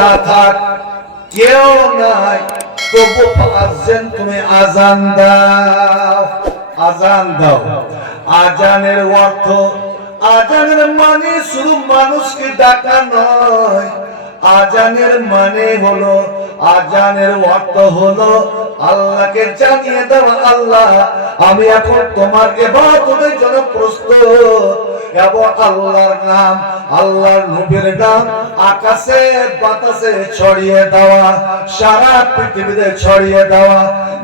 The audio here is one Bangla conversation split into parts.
না থাক, কেউ নাই, তবু আজান তুমি আজান দাও, আজান দাও। আজানের অর্থ, আজানের মানে শুধু মানুষকে ডাকা নয়, আজানের মানে হলো, আজানের অর্থ হলো আল্লাহকে জানিয়ে দেওয়া, আল্লাহ আমি এখন তোমার ইবাদতের জন্য প্রস্তুত। এবং আল্লাহর নাম, আল্লাহর নবীর নাম আকাশে বাতাসে ছড়িয়ে দেওয়া, সারা পৃথিবীতে ছড়িয়ে দেওয়া।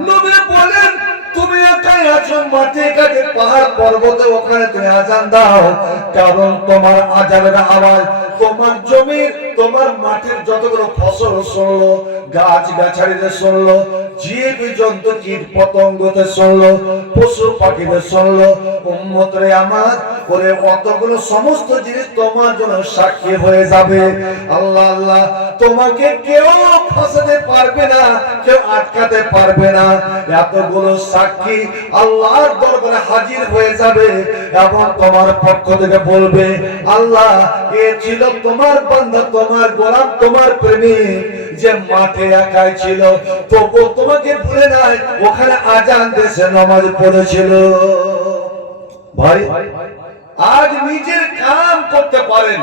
নবী বলেন তুমি একাই আছো মাঠে ঘাটে পাহাড় পর্বতে, ওখানে তুমি আজান দাও, কারণ তোমার আজানের আওয়াজ তোমার জমির, তোমার মাঠের যতগুলো ফসল শুনলো, গাছ গাছালিতে শুনলো, জীব জন্তু কীট পতঙ্গতে শুনলো, পশু পাখিতে শুনলো, উম্মতরে আমার করে অতগুলো সমস্ত জিনিস তোমার জন্য সাক্ষী হয়ে যাবে। আল্লাহ আল্লাহ, তোমাকে কেউ ফাঁসাতে পারবে না, কেউ আটকাতে পারবে না। এতগুলো সাক্ষী আল্লাহর দরবারে হাজির হয়ে যাবে এবং তোমার পক্ষ থেকে বলবে, আল্লাহ এ ছিল তোমার বান্দা, তোমার গোলাম, তোমার প্রেমিক, যে মাঠে একাই ছিল, তবু তোমাকে ভুলে নাই, ওখানে আজান দেশে নামাজ পড়েছিল। ভাই আজ নিজের কাম করতে পারেন,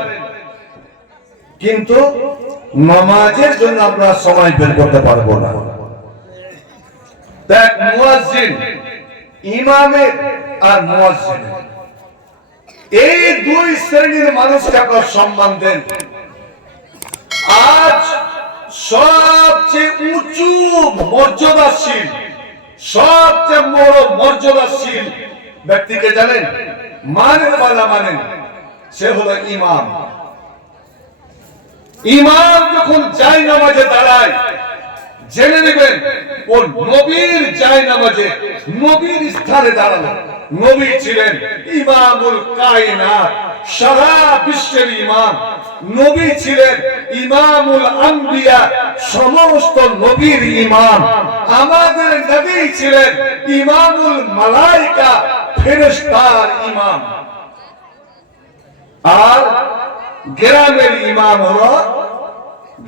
কিন্তু নামাজের জন্য আমরা সময় বের করতে পারবো না। দেখ, মুয়াজ্জিন, ইমামের আর মুয়াজ্জিন, এই দুই শ্রেণীর মানুষকে আপনারা সম্মান দেন। আজ সবচেয়ে উঁচু মর্যাদাশীল, সবচেয়ে বড় মর্যাদাশীল ব্যক্তিকে জানেন? মানেন বালা মানেন, সে হলো ইমাম। ইমাম যখন যায় নামাজে দাঁড়ায়, জেনে নেবেন ও নবীর যায় নামাজে, নবীর স্থানে দাঁড়ানো। নবী ছিলেন ইমামুল কায়নাত, সারা বিশ্বের ইমাম। নবী ছিলেন ইমামুল আম্বিয়া, সমস্ত নবীর ইমাম। আমাদের নবী ছিলেন ইমামুল মালাইকা, ফেরেশতার ইমাম। আর গ্রামের ইমাম হলো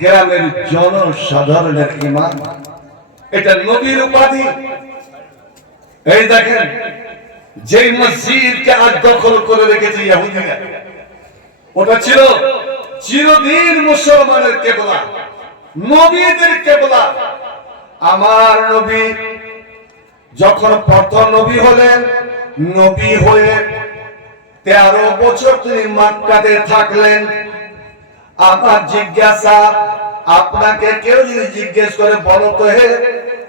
গ্রামের জনসাধারণের ইমাম। এটা নবীর উপাধি। এই দেখেন, যে মসজিদকে আজ দখল করে রেখেছে ইহুদিরা, ওটা ছিল চিরদিন মুসলমানের কিবলা, নবীদের কিবলা। আমার নবী যখন প্রথম নবী হলেন, নবী হয়ে 13 বছর তিনি মক্কাতে থাকলেন। আমার জিজ্ঞাসা, আপনাকে কেউ যদি জিজ্ঞেস করে বলো তো, হে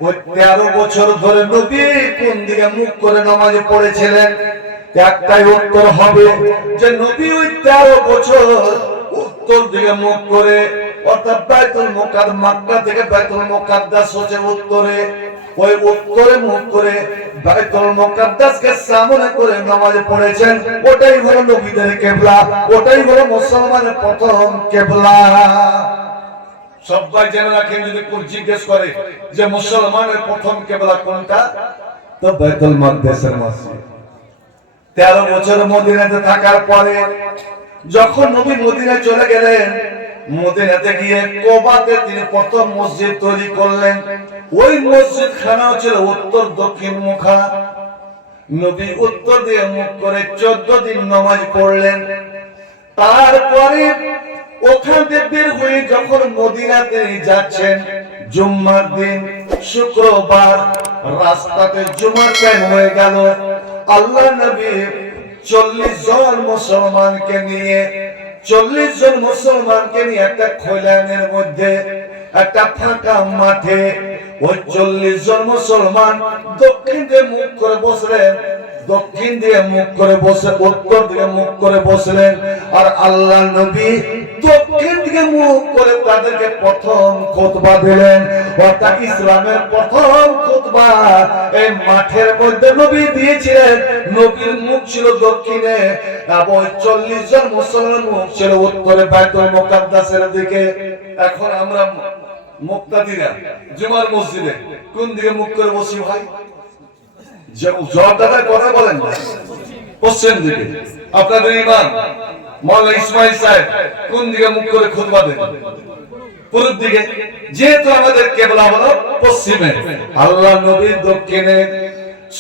ওই 13 বছর ধরে নবী কোন দিকে মুখ করে নামাজ পড়েছিলেন, একটাই উত্তর হবে যে নবী ওই 13 বছর উত্তর দিকে মুখ করে, অর্থাৎ বাইতুল মুকাদ্দাস, মক্কা থেকে বাইতুল মুকাদ্দাস হচ্ছে উত্তরে, ওই উত্তরে মুখ করে বাইতুল মুকাদ্দাসকে সামনে করে নামাজ পড়েছেন। ওটাই হলো নবীদের কিবলা, ওটাই হলো মুসলমানের প্রথম কিবলা। সবাই জেনে রাখেন, যদি কেউ জিজ্ঞেস করে যে মুসলমানের প্রথম কিবলা কোনটা, তো বাইতুল মুকাদ্দাসের মসজিদ। 13 বছর মদিনাতে থাকার পরে যখন নবী মদিনায় চলে গেলেন, মদিনাতে গিয়ে কোবাতে তিনি প্রথম মসজিদ তৈরি করলেন। ওই মসজিদ খানাও ছিল উত্তর দক্ষিণ মুখা। নবী উত্তর দিয়ে মুখ করে 14 দিন নামাজ পড়লেন। তারপরে ওখান থেকে বের হয়ে যখন মদিনাতে যাচ্ছেন, জুম্মার দিন শুক্রবার, রাস্তাতে জুমার টাইম হয়ে গেল। আল্লাহ নবী 40 জন মুসলমানকে নিয়ে, 40 জন মুসলমানকে নিয়ে একটা খোলানের মধ্যে, একটা ফাঁকা মাঠে, ওই 40 জন মুসলমান দক্ষিণ দিয়ে মুখ করে বসলেন, দক্ষিণ দিয়ে মুখ করে বসে উত্তর দিকে মুখ করে বসলেন। আর আল্লাহ নবী দক্ষিণ দিকে মুখ করে তাদেরকে প্রথম খুতবা দিলেন, অর্থাৎ ইসলামের প্রথম খুতবা এই মাঠের মধ্যে নবী দিয়েছিলেন। নবীর মুখ ছিল দক্ষিণে এবং 40 জন মুসলমান মুখ ছিল উত্তরে বাইতুল মুকাদ্দাসের দিকে। এখন আমরা মুক্তাদিরা জুমার মসজিদে কোন দিকে মুখ করে বসি ভাই? জবাবদার কথা বলেন, পশ্চিম দিকে। আপনাদের ইমাম মাওলানা ইসমাইল সাহেব কোন দিকে মুখ করে খুতবা দেন? পূর্ব দিকে, যেহেতু আমাদের কিবলা হলো পশ্চিমে, আল্লাহ নবী দক্ষিণে,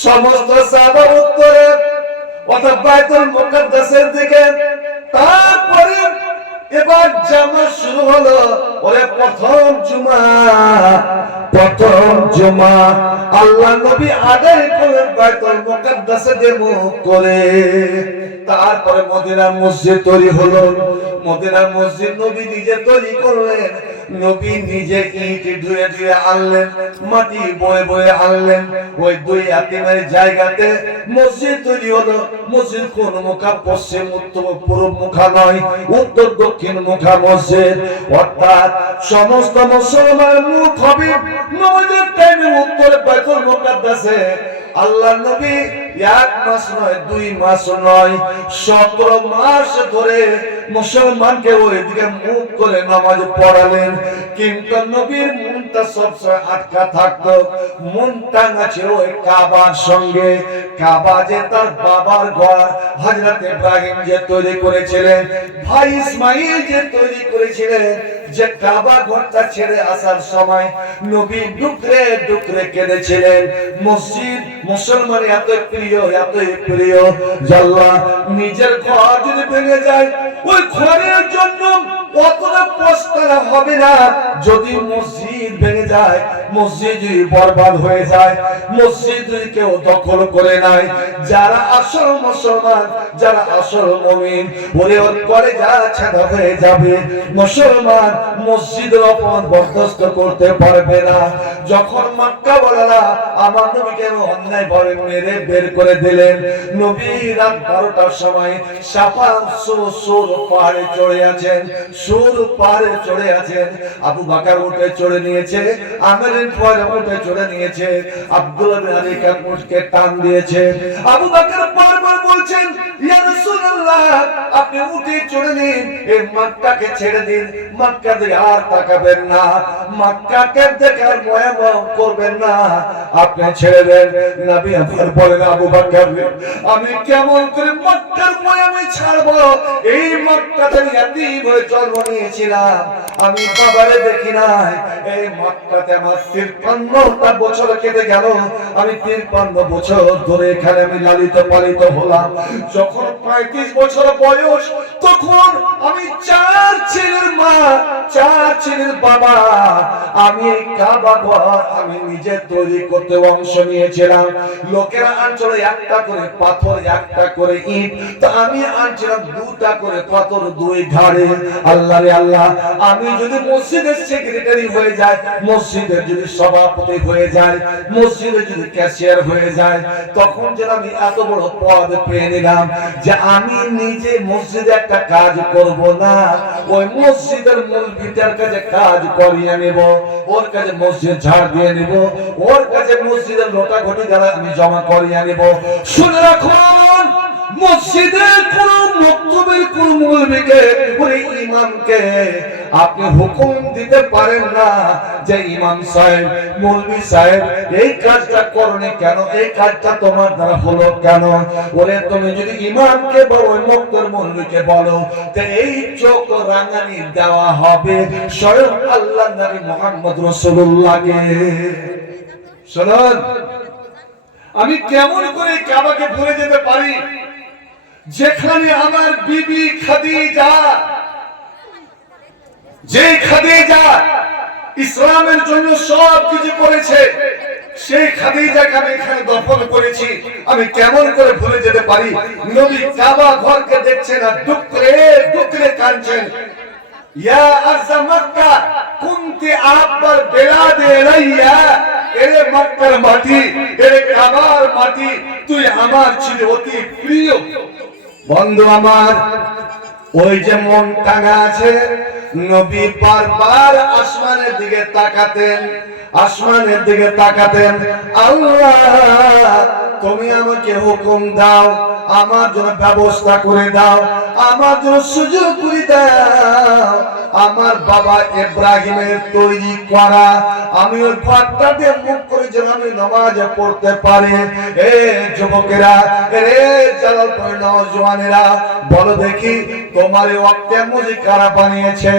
সমস্ত সাহাবা উত্তরে অর্থাৎ বাইতুল মুকাদ্দাসের দিকে। তারপরে এবার জামা শুরু হলো। ওরে প্রথম জুমা আল্লাহ নবী আদায় করলেন বাইতুল মুকাদ্দাসে মুখ করে। তারপরে মদিনার মসজিদ তৈরি হলো। মদিনার মসজিদ নবী নিজে তৈরি করলেন। নবী নিজে ইট ধুয়ে ধুয়ে আনলেন, মাটি বয়ে বয়ে আনলেন। ওই দুই এতিমের জায়গাতে মসজিদ তৈরি হলো। মসজিদ কোন মুখা? পশ্চিম, উত্তর, পূর্ব মুখা নয়, উত্তর দক্ষিণ মুখা মসজিদ। অর্থাৎ সমস্ত মুসলমান মুখ হবে নবীর টাইমে উত্তরে বাইতুল মুকাদ্দাসে। আল্লাহ নবী 1 মাস নয়, 2 মাস নয়, 17 মাস ধরে মুসলমানকে ওইদিকে মুখ করে নামাজ পড়ালেন। কিন্তু নবীর মনটা সবসময় আটকা থাকতো। মনটা ছিল ওই কাবার সঙ্গে। কাবা যে তার বাবার ঘর, হযরত ইব্রাহিম যে তৈরি করেছিলেন, ভাই ইসমাইল যে তৈরি করেছিলেন, যে কাবা ঘরটা ছেড়ে আসার সময় নবী ডুকরে ডুকরে কেঁদেছিলেন। মসজিদ মুসলমান এত প্রিয়, এত প্রিয়, আল্লাহ নিজের ঘর যদি ভেঙে যায়, ওই ঘরের জন্য অতটা পস্তানা হবে না। যদি মসজিদ ভেঙে যায়, মসজিদ যদি বরবাদ হয়ে যায়, মসজিদ যদি কেউ দখল করে নাই, যারা আসল মুসলমান, যারা আসল মুমিন, ওরে ওর করে যা ছাড়া হয়ে যাবে। মুসলমান মসজিদের অপমান বরদাস্ত করতে পারবে না। যখন মক্কা ওয়ালারা আমার নবীকে অন্যায় ভাবে মেরে বের করে দিলেন, নবী রাত 12টার সময় সাফা সুর পাহাড়ে চড়ে আছেন, সুর পাহাড়ে চড়ে আছেন। আবু বকর উঠে চড়ে নিয়েছে, আমিরের পরে উঠে চড়ে নিয়েছে, আব্দুল্লাহ বিন আলী কাকুকে টান দিয়েছে। আবু বকর বারবার বলছেন, ইয়া রাসূলুল্লাহ, আপনি উঠে চড়ে নিন, এই মক্কাকে ছেড়ে দিন, মক্কা দিকে আর তাকাবেন না, মক্কাকে দেখার ময়ামম করবেন না, আপনি ছেড়ে দেন। নবী আবার বলেন, আবু বকর, আমি কেমন করে মক্কার ময়ামে ছাড়বো? এই মক্কাতে ইয়াতীম হয়ে জন্ম নিয়েছিলাম, আমি বাবারে দেখি নাই। এই মক্কাতে আমার 53টা বছর কেটে গেল, আমি 53 বছর ধরে এখানে আমি লালিত পালিত হলাম। যখন 35 বছর বয়স, তখন আমি 4 ছেলের মা, 4 ছেলের বাবা। আমি এই কাবা ঘর আমি নিজে তৈরি করতে অংশ নিয়েছিলাম। লোকেরা আনছিল একটা করে পাথর, একটা করে ইট, তো আমি আনছিলাম 2টা করে পাথর, 2 ঘাড়ে। আল্লাহ রে আল্লাহ, আমি যদি মসজিদের সেক্রেটারি হয়ে যায়, মসজিদের যদি সভাপতি হয়ে যায়, মসজিদের যদি ক্যাশিয়ার হয়ে যায়, তখন যেন আমি এত বড় পদ পেয়ে নিলাম যে আমি নিজে মসজিদে একটা কাজ করব না, ওই মসজিদের মুলবিটার কাছে কাজ করিয়ে নেব, ওর কাছে মসজিদ ঝাড় দিয়ে নেব, ওর কাছে মসজিদের লোটা ঘটি যারা আমি জমা করিয়ে নেব। শুনে রাখুন, মসজিদের কোন মক্তবের কোন মুলবিকে, ওই ইমামকে আপনি হুকুম দিতে পারেন না যে ইমাম সাহেব, মুলবি সাহেব, এই কাজটা করনি কেন, এই কাজটা তোমার দ্বারা হলো কেন? ওরে তুমি যদি ইমামকে বলো, ওই মক্তর মুলবিকে বলো, তো এই চোখ রাঙানি দেওয়া হবে স্বয়ং আল্লাহ নবী মুহাম্মদ রাসূলুল্লাহকে। শুনুন, আমি কেমন করে কাবাকে ভুলে যেতে পারি, যেখানে আমার বিবি খাদিজা, যে খাদিজা ইসলামের জন্য সব কিছু করেছে, সেই খাদিজাকে আমি এখানে দফন করেছি, আমি কেমন করে ভুলে যেতে পারি? নবী কাবা ঘরকে দেখছেন আর ডুকরে ডুকরে কাঁদছেন। ইয়া আরজা মক্কা কুনতি আব্বার বিলাদে ইলাইয়া, এরে মক্কার মাটি, এরে কাবার মাটি, তুই আমার ছিল অতি প্রিয়। বন্ধু আমার, ওই যে মন টাঙা আছে, নবী বারবার আসমানের দিকে তাকাতেন, আসমানের দিকে তাকাতেন। আল্লাহ, তুমি আমাকে হুকুম দাও, আমার জন্য ব্যবস্থা করে দাও, আমার জন্য সুযোগ করে দাও। আমার বাবা ইব্রাহিমের তৈরি করা আমি ওই ঘরটা দিয়ে মুখ করে যেন আমি নামাজ পড়তে পারি। এ যুবকেরা, রে জালালপুর নওজওয়ানেরা, বলো দেখি তোমার এই ওয়াক্তে মুজি কারা বানিয়েছে?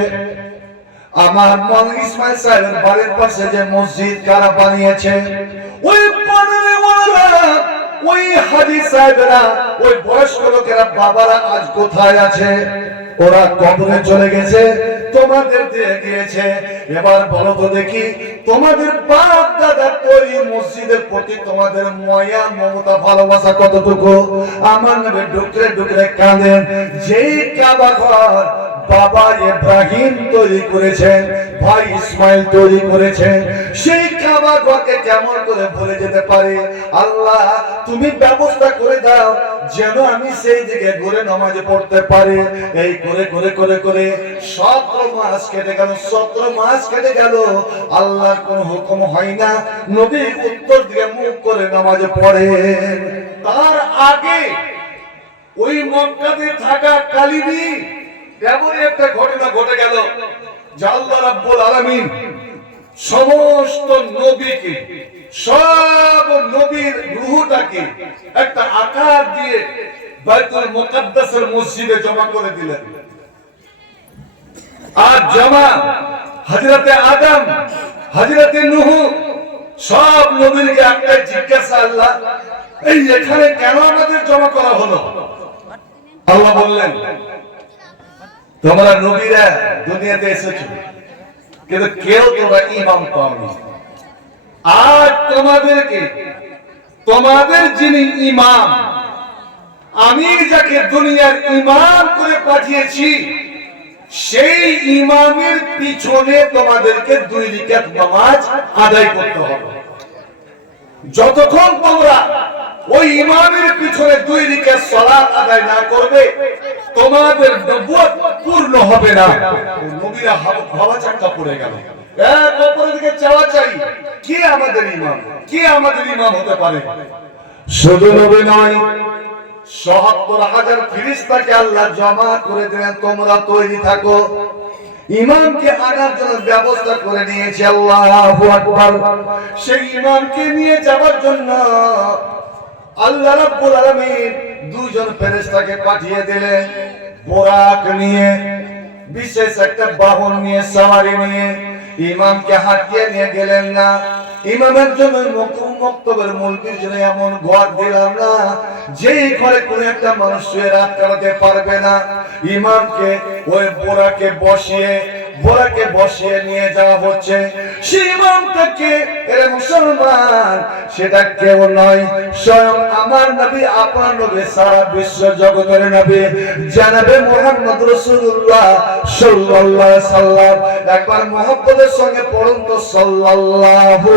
আমার মল ইসমাইল সাহেবের বাড়ির পাশে যে মসজিদ কারা বানিয়েছে, ওই বানানেওয়ালা ওই হাজী সাহেবরা, ওই বয়স্ক লোকেরা, বাবারা আজ কোথায় আছে? ওরা কবরে চলে গেছে, তোমাদের দিয়ে গিয়েছে। এবার বলো তো দেখি, তোমাদের বাপ দাদা তৈরি মসজিদের প্রতি তোমাদের মায়া মমতা ভালোবাসা কতটুকু? আমার নবী ডুকরে ডুকরে কাঁদেন, যেই কাবা ঘর বাবা ইব্রাহিম তৈরি করেছেন, ভাই ইসমাইল তৈরি করেছেন, সেই কাবা ঘরকে কেমন করে ভুলে যেতে পারে? আল্লাহ তুমি ব্যবস্থা করে দাও যেন আমি সেই দিকে ঘুরে নামাজ পড়তে পারি। এই করে করে করে করে 17 মাস কেটে গেল, 17 মাস কেটে গেল, আল্লাহর কোন হুকুম হয় না। নবী উত্তর দিকে মুখ করে নামাজ পড়ে। তার আগে ওই মক্কাতে থাকা কালিবি এমন একটা ঘটনা ঘটে গেল, যে আল্লাহ রাব্বুল আলামিন সমস্ত নবীকে, সব নবীর রূহটাকে একটা আকার দিয়ে বাইতুল মুকাদ্দাসের মসজিদে জমা করে দিলেন। আর জমা হযরতে আদম, হযরতে নূহ, সব নবীকে একটা জিজ্ঞাসা, আল্লাহ এই এখানে কেন আমাদের জমা করা হলো? আল্লাহ বললেন, তোমরা নবীরা দুনিয়াতে এসেছো, কিন্তু কেউ তোমরা ইমাম পাওনি। আজ তোমাদেরকে, তোমাদের যিনি ইমাম, আমি যাকে দুনিয়ার ইমাম করে পাঠিয়েছি, সেই ইমামের পিছনে তোমাদেরকে 2 রাকাত নামাজ আদায় করতে হবে। যতক্ষণ তোমরা ওই ইমামের পিছনে 2 রাকাত সালাত আদায় না করবে, তোমাদের নবুয়ত পূর্ণ হবে না। নবীরা হাওয়া চাকা পড়ে গেল, এক অপরের দিকে চাওয়া চাই, কে আমাদের ইমাম, কে আমাদের ইমাম হতে পারে? শুধু নবী নয়, ৭৭,০০০ ফেরেশতাকে আল্লাহ জমা করে দিলেন, তোমরা তৈরি থাকো। ইমামকে আনার জন্য ব্যবস্থা করে নিয়েছে। আল্লাহু আকবার। সেই ইমামকে নিয়ে যাওয়ার জন্য আল্লাহ রাব্বুল আলামিন 2 জন ফেরেশতাকে পাঠিয়ে দিলেন, বোরাক নিয়ে, বিশেষ একটা বাহন নিয়ে, সওয়ারি নিয়ে। ইমামকে হাঁটিয়ে নিয়ে গেলেন না। ইমামের জন্য মক্তবের মুলকির জন্য এমন ঘর দিলাম না, যেই ঘরে কোনো একটা মানুষ শুয়ে রাত কাটাতে পারবে না। ইমামকে ওই বোরাকে বসিয়ে নিয়ে যাওয়া হচ্ছে। সেই ইমামটাকে, এর মুসলমান, সেটা কেউ নয়, স্বয়ং আমার নবী, আপনার নবী, সারা বিশ্ব জগতের নবী জনাবে মুহাম্মদ রাসূলুল্লাহ সাল্লাল্লাহু আলাইহি সাল্লাম। একবার মুহাম্মদের সঙ্গে পড়ুন তো, সাল্লাল্লাহু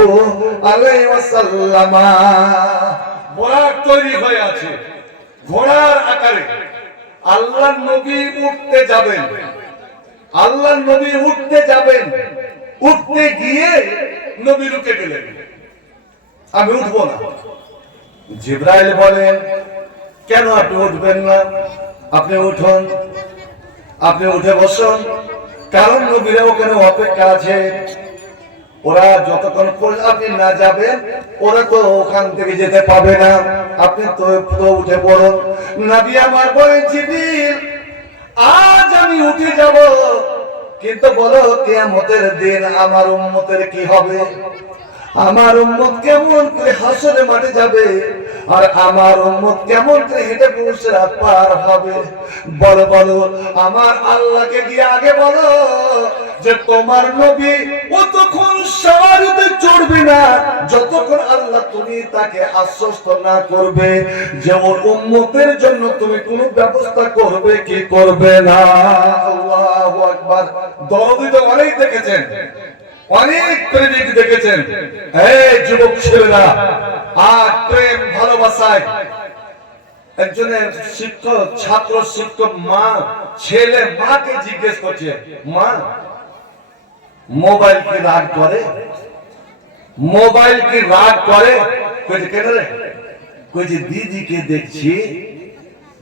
আলাইহি ওয়াসাল্লাম। বোরাক তৈরি হয়ে আছে ঘোড়ার আকারে। আল্লাহর নবী উঠতে যাবেন, আল্লাহর নবী উঠতে যাবেন, উঠতে গিয়ে নবী রুকে গেলেন, আমি উঠবো না। জিবরাইল বলেন, কেন আপনি উঠবেন না? আপনি উঠুন, আপনি উঠে বসুন, কারণ নবীরা ওখানে অপেক্ষা আছে। ওরা যতক্ষণ আপনি না যাবেন, ওরা তো ওখান থেকে যেতে পাবে না। আপনি তো উঠে পড়ুন। নবী আমার বলেন, জিবরিল আজ আমি উঠে যাব, কিন্তু বলো কিয়ামতের দিন আমার উম্মতের কি হবে? আমার উম্মত কেমন করে হাসরের মাঠে যাবে? আর আমার উম্মত কেমন করে হেঁটে পুরুষের পার হবে? বলো বলো, আমার আল্লাহকে গিয়ে আগে বলো যে তোমার নবী অতক্ষণ সওয়ারিতে চড়বে না যতক্ষণ আল্লাহ তুমি তাকে আশ্বস্ত না করবে যে ওর উম্মতের জন্য তুমি কোনো ব্যবস্থা করবে কি করবে না। আল্লাহু আকবার। দরদি তো অনেক দেখেছেন, অনেক প্রেমিক দেখেছেন। এই যুবক ছেলেরা, আর প্রেম ভালোবাসায় একজনের শিক্ষক, ছাত্র শিক্ষক, মা ছেলে মাকে জিজ্ঞেস করছে, মা মোবাইল কি রাগ করে? মোবাইল কি রাগ করে? কইছে কেন রে? কইছে দিদিকে দেখছি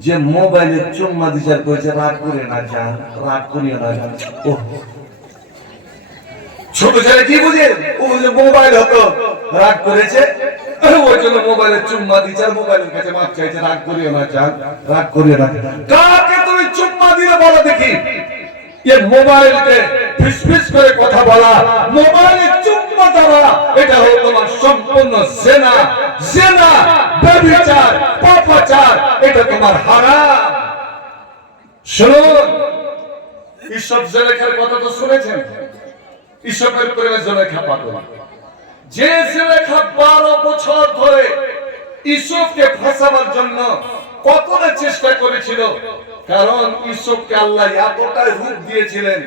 যে মোবাইলে চুম্মা দিছে, কইছে রাগ করে না জান, রাগ করিও না জান। ও ছোট ছেলে কি বুঝে? ও যে মোবাইল হতো রাগ করেছে, ওই জন্য মোবাইলে চুম্মা দিচ্ছে, আর মোবাইলের কাছে মাপ চাইছে। রাগ করিও না জান, রাগ করিও না। কাকে তুমি চুম্মা দিলে বলো দেখি? এ মোবাইলকে ফিসফিস করে কথা বলা, মোবাইলে চুম্মা দেওয়া, এটা হলো তোমার সম্পূর্ণ জিনা, জিনা, ব্যভিচার, পাপাচার, এটা তোমার হারাম। শুনুন, ইসব জুলেখার কথা তো শুনেছেন। ইসবের প্রেমে জুলেখা পাগল। যে জুলেখা 12 বছর ধরে ইসবকে ফাঁসাবার জন্য কতটা চেষ্টা করেছিল, কারণ ইসবকে আল্লাহ এতটাই রূপ দিয়েছিলেন,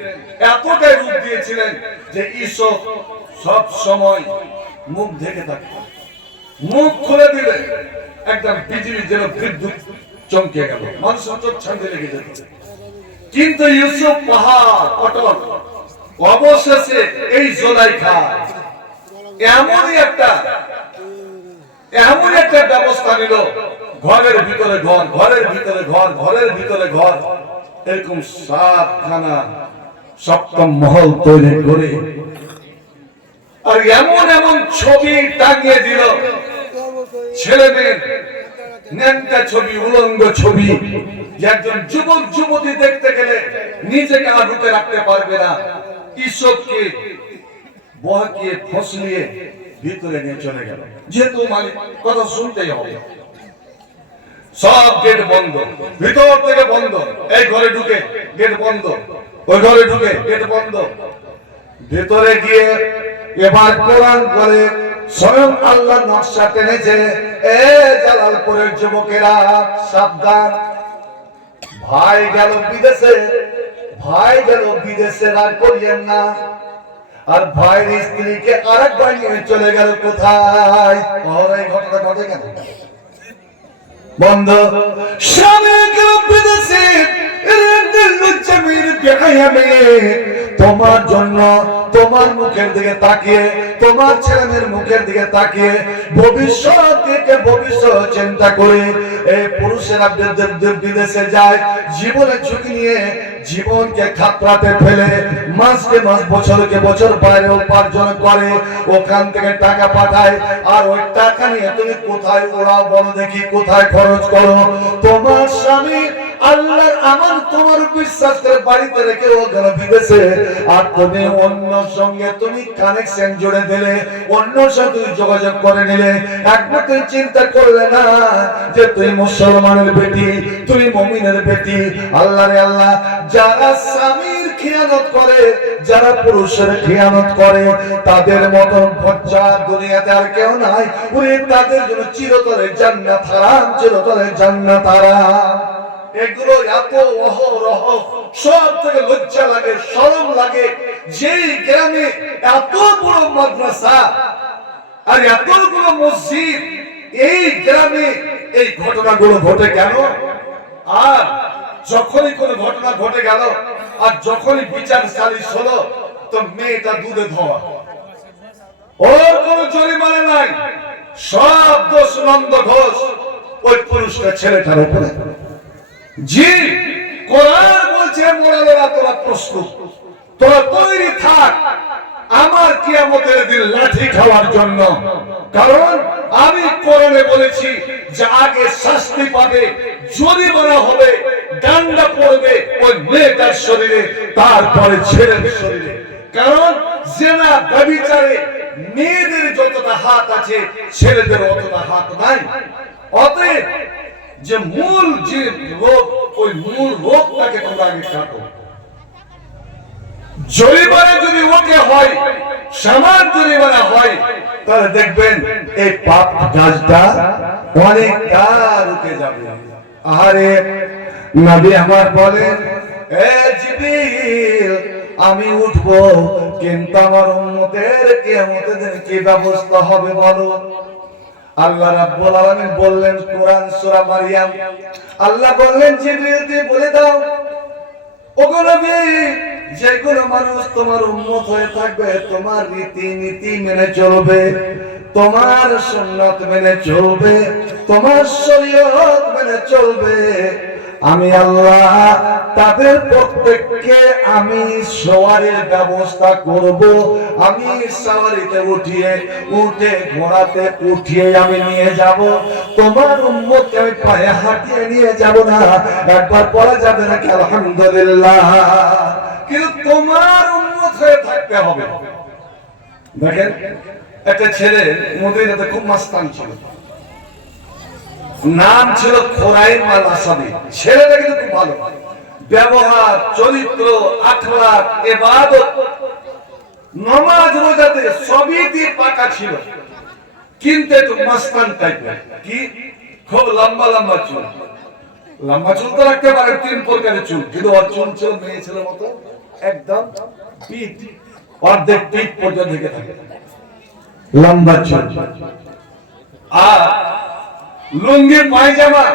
এতটাই রূপ দিয়েছিলেন যে ইসব সব সময় মুখ ঢেকে থাকত। মুখ খুলে দিলে একদম বিজলি যেন বিদ্যুৎ চমকে গেল, মানুষের চোখ ছান্দে লেগে যেত। কিন্তু ইউসুফ পাহাড় অটল। অবশেষে এই জুলাইখা এমনই একটা ব্যবস্থা নিল, ঘরের ভিতরে ঘর, ঘরের ভিতরে ঘর, ঘরের ভিতরে ঘর, এরকম 7খানা সপ্তম মহল তৈরি করে আর এমন এমন ছবি টাঙিয়ে দিল, ছেলে মেয়ের ন্যাংটা ছবি, উলঙ্গ ছবি, যে একজন যুবক যুবতী দেখতে গেলে নিজেকে আর রূপে রাখতে পারবে না। ইসবকে বহাকিয়ে ফসলিয়ে ভিতরে নিয়ে চলে গেল, যেহেতু মালিক কথা শুনতেই হবে। সব গেট বন্ধ, ভিতর থেকে বন্ধ, এই ঘরে ঢুকে গেট বন্ধ, ওই ঘরে ঢুকে গেট বন্ধ। ভিতরে গিয়ে এবার কোরআন করে স্বয়ং আল্লাহ নকশা টেনেছে, এ জালালপুরের যুবকেরা সাবধান, ভাই গেল বিদেশে, ভাই গেল বিদেশে, রাগ করিয়েন না। আর ভাইয়ের স্ত্রীকে আরেক ভাই নিয়ে চলে গেল কোথায়? এই ঘটনা ঘটে কেন? বন্ধ। স্বামী গেল বিদেশে, তোমার জন্য তোমার মুখের দিকে তাকিয়ে, তোমার ছেলে মেয়ের মুখের দিকে তাকিয়ে ভবিষ্যৎ চিন্তা করে এই পুরুষেরা বিদেশে যায়, জীবনের ঝুঁকি নিয়ে জীবনকে খাতরাতে ফেলে মাসকে মাস বছরকে বছর বাইরে উপার্জন করে, ওখান থেকে টাকা পাঠায়, আর ওই টাকা নিয়ে তুমি কোথায় ওড়াও বলো দেখি, কোথায় খরচ করো? তোমার স্বামী আল্লাহর আমার তোমার বিশ্বাস করে বাড়িতে রেখে ও গেল বিদেশে, আর তুমি অন্য সঙ্গে তুমি কানেকশন জুড়ে দিলে, অন্য সাথে তুমি যোগাযোগ করে নিলে, একবার তুমি চিন্তা করলে না যে তুই মুসলমানের বেটি, তুই মুমিনের বেটি? আল্লাহরে আল্লাহ, যারা স্বামীর খিয়ানত করে, যারা পুরুষের খিয়ানত করে, তাদের মতো বজ্জা দুনিয়াতে আর কেউ নাই। ওরে তাদের জন্য চিরতরে জান্নাত হারাম, চিরতরে জান্নাত হারাম। এগুলো এত অহরহ, সব থেকে লজ্জা লাগে, শরম লাগে। যেই গ্রামে এত বড় মাদ্রাসা আর এতগুলো মসজিদ, এই গ্রামে এই ঘটনাগুলো ঘটে কেন? আর যখনই কোনো ঘটনা ঘটে গেল, আর যখনই বিচার সালিশ হলো, তো মেয়েটা দুধে ধোয়া, ওর কোনো জরিমানা নাই, সব দোষ নন্দ ঘোষ ওই পুরুষটা ছেলেটার উপরে। জি, কোরআন বলছে মোরালেরা তোরা প্রস্তুত, তোরা তৈরি থাক আমার কিয়ামতের দিন লাঠি খাওয়ার জন্য। কারণ আমি কোরআনে বলেছি যে আগে শাস্তি পাবে, জরিমানা হবে, ডান্ডা পড়বে ওই মেয়েটার শরীরে, তারপরে ছেলের শরীরে। কারণ জিনা ব্যভিচারে মেয়েদের যতটা হাত আছে, ছেলেদের অতটা হাত নাই। অতএব যে মূল যে রোগ, ওই মূল রোগটাকে তোমরা আগে কাটো। জরিমানা যদি ওকে হয়, সমান জরিমানা হয়, তাহলে দেখবেন এই পাপ কাজটা অনেকটা রুকে যাবে। আরে নবী আমার বলেন, এ জিবরিল আমি উঠবো, কিন্তু আমার উম্মতের কিয়ামতের দিন কি ব্যবস্থা হবে বলো? আল্লাহ রাব্বুল আলামিন বললেন কোরআন সূরা মারইয়াম, আল্লাহ বললেন জিবরিলকে বলে দাও, ওগো নবী, যেগুলো মানুষ তোমার উম্মত হয়ে থাকবে, তোমার রীতি নীতি মেনে চলবে, তোমার সুন্নাত মেনে চলবে, তোমার শরীয়ত মেনে চলবে, আমি আল্লাহ তাদের প্রত্যেককে আমি সওয়ারির ব্যবস্থা করব। আমি সওয়ারিতে উঠে ঘোড়াতে উঠিয়ে আমি নিয়ে যাব। তোমার উম্মতকে আমি পায়ে হাঁটিয়ে নিয়ে যাব না। একবার পড়া যাবে নাকি আলহামদুলিল্লাহ? কিন্তু তোমার উম্মত হয়ে থাকতে হবে। দেখেন একটা ছেলে মদিনাতে খুব মাস্তান ছিল, নাম ছিল খোরাইম আল আসাদি। ছেলেটা কিন্তু খুব ভালো, ব্যবহার, চরিত্র, আখলাক, ইবাদত, নামাজ, রোজাতে সবই দিয়ে পাকা ছিল, কিন্তু একটু মাস্তান টাইপের। কি খুব লম্বা লম্বা চুল, লম্বা চুল তো রাখতে পারে, 3 প্রকারের চুল, কিন্তু ওর চুল ছিল মেয়ে ছেলের মতো, একদম পিঠ অর্ধেক পিঠ পর্যন্ত ঢেকে থাকে, লম্বা চুল। আর লুঙ্গি পায়জামা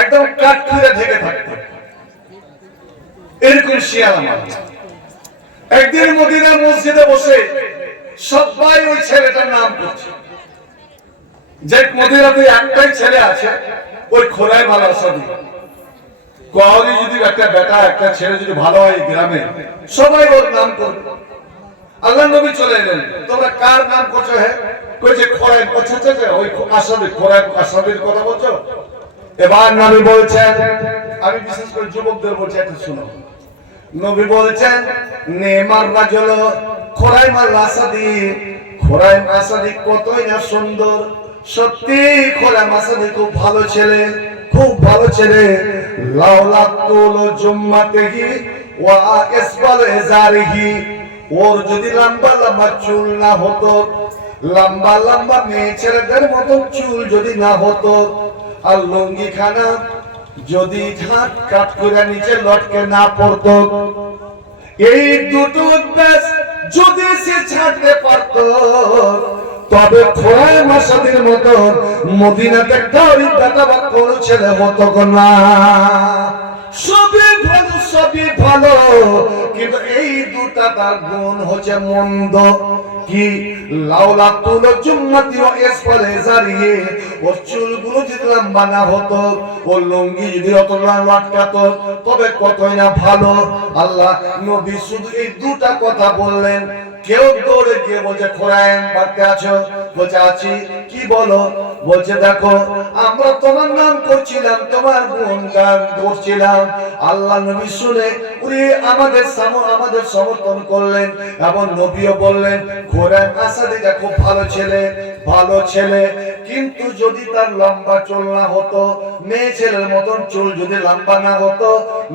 একদম কাট করে ঢেকে থাকতো, এরকম শিয়াল আমার। একদিন মদিনার মসজিদে বসে সবাই ওই ছেলেটার নাম করছে, যে মদিনাতে একটাই ছেলে আছে, ওই খোরাইম আল আসাদি। কওমি যদি একটা বেটা একটা ছেলে যদি ভালো হয় গ্রামে, সবাই ওর নাম করবে। আল্লাহ নবী চলে এলেন, তোমরা কার নাম করছো? হ্যাঁ, কইছে খোরাইম। আচ্ছা আচ্ছা, ওই আসাদি, খোরাইম আসাদির কথা বলছো? এবার নবী বলছেন, আমি বিশেষ করে যুবকদের বলছি, একটা শুনো। নবী বলছেন, নেমার রাজুল খোরাইম আল আসাদি। খোরাইম আসাদি কতই না সুন্দর, সত্যি খোরাইম আসাদি খুব ভালো ছেলে, খুব ভালো ছেলে। লাউলা তুল জুম্মাতেহি ওয়া ইসবাল ইজারিহি, ওর যদি লম্বা লম্বা চুল না হতো, লম্বা লম্বা মেয়ে ছেলেদের মতো চুল যদি না হতো, আর লুঙ্গি খানা যদি ঝাঁট কাট করে নিচে লটকে না পড়তো, এই দুটো অভ্যাস যদি সে ছাড়তে পারত, তবে খোরাইম আসাদির মতো মদিনাতে কাউরি বেটা বা কোনো ছেলে হতো না। সবই ভালো, সবই ভালো, কিন্তু এই দুটা তার গুণ হচ্ছে মন্দ। কি? লাউলা তুল জুম্মাতি ওয়া ইসফাল ইজারিহি, ওর চুলগুলো যদি লম্বা না হতো, ওর লুঙ্গি যদি অত লটকাতো, তবে কতই না ভালো। আল্লাহ নবী শুধু এই দুটা কথা বললেন। কেউ দৌড়ে গিয়ে বলছে, খোরাইম বাড়তে আছো? বলছে আছি। কি বলো? বলছে দেখো, আমরা তোমার নাম করছিলাম, তোমার গুণগান করছিলাম। আল্লাহ নবী শুনে উনি আমাদের সমর্থন করলেন, এবং নবীও বললেন খোরাইম আসাদি খুব ভালো ছেলে, ভালো ছেলে, কিন্তু যদি তার লম্বা চুল না হতো, মেয়ে ছেলের মতন চুল যদি লম্বা না হতো,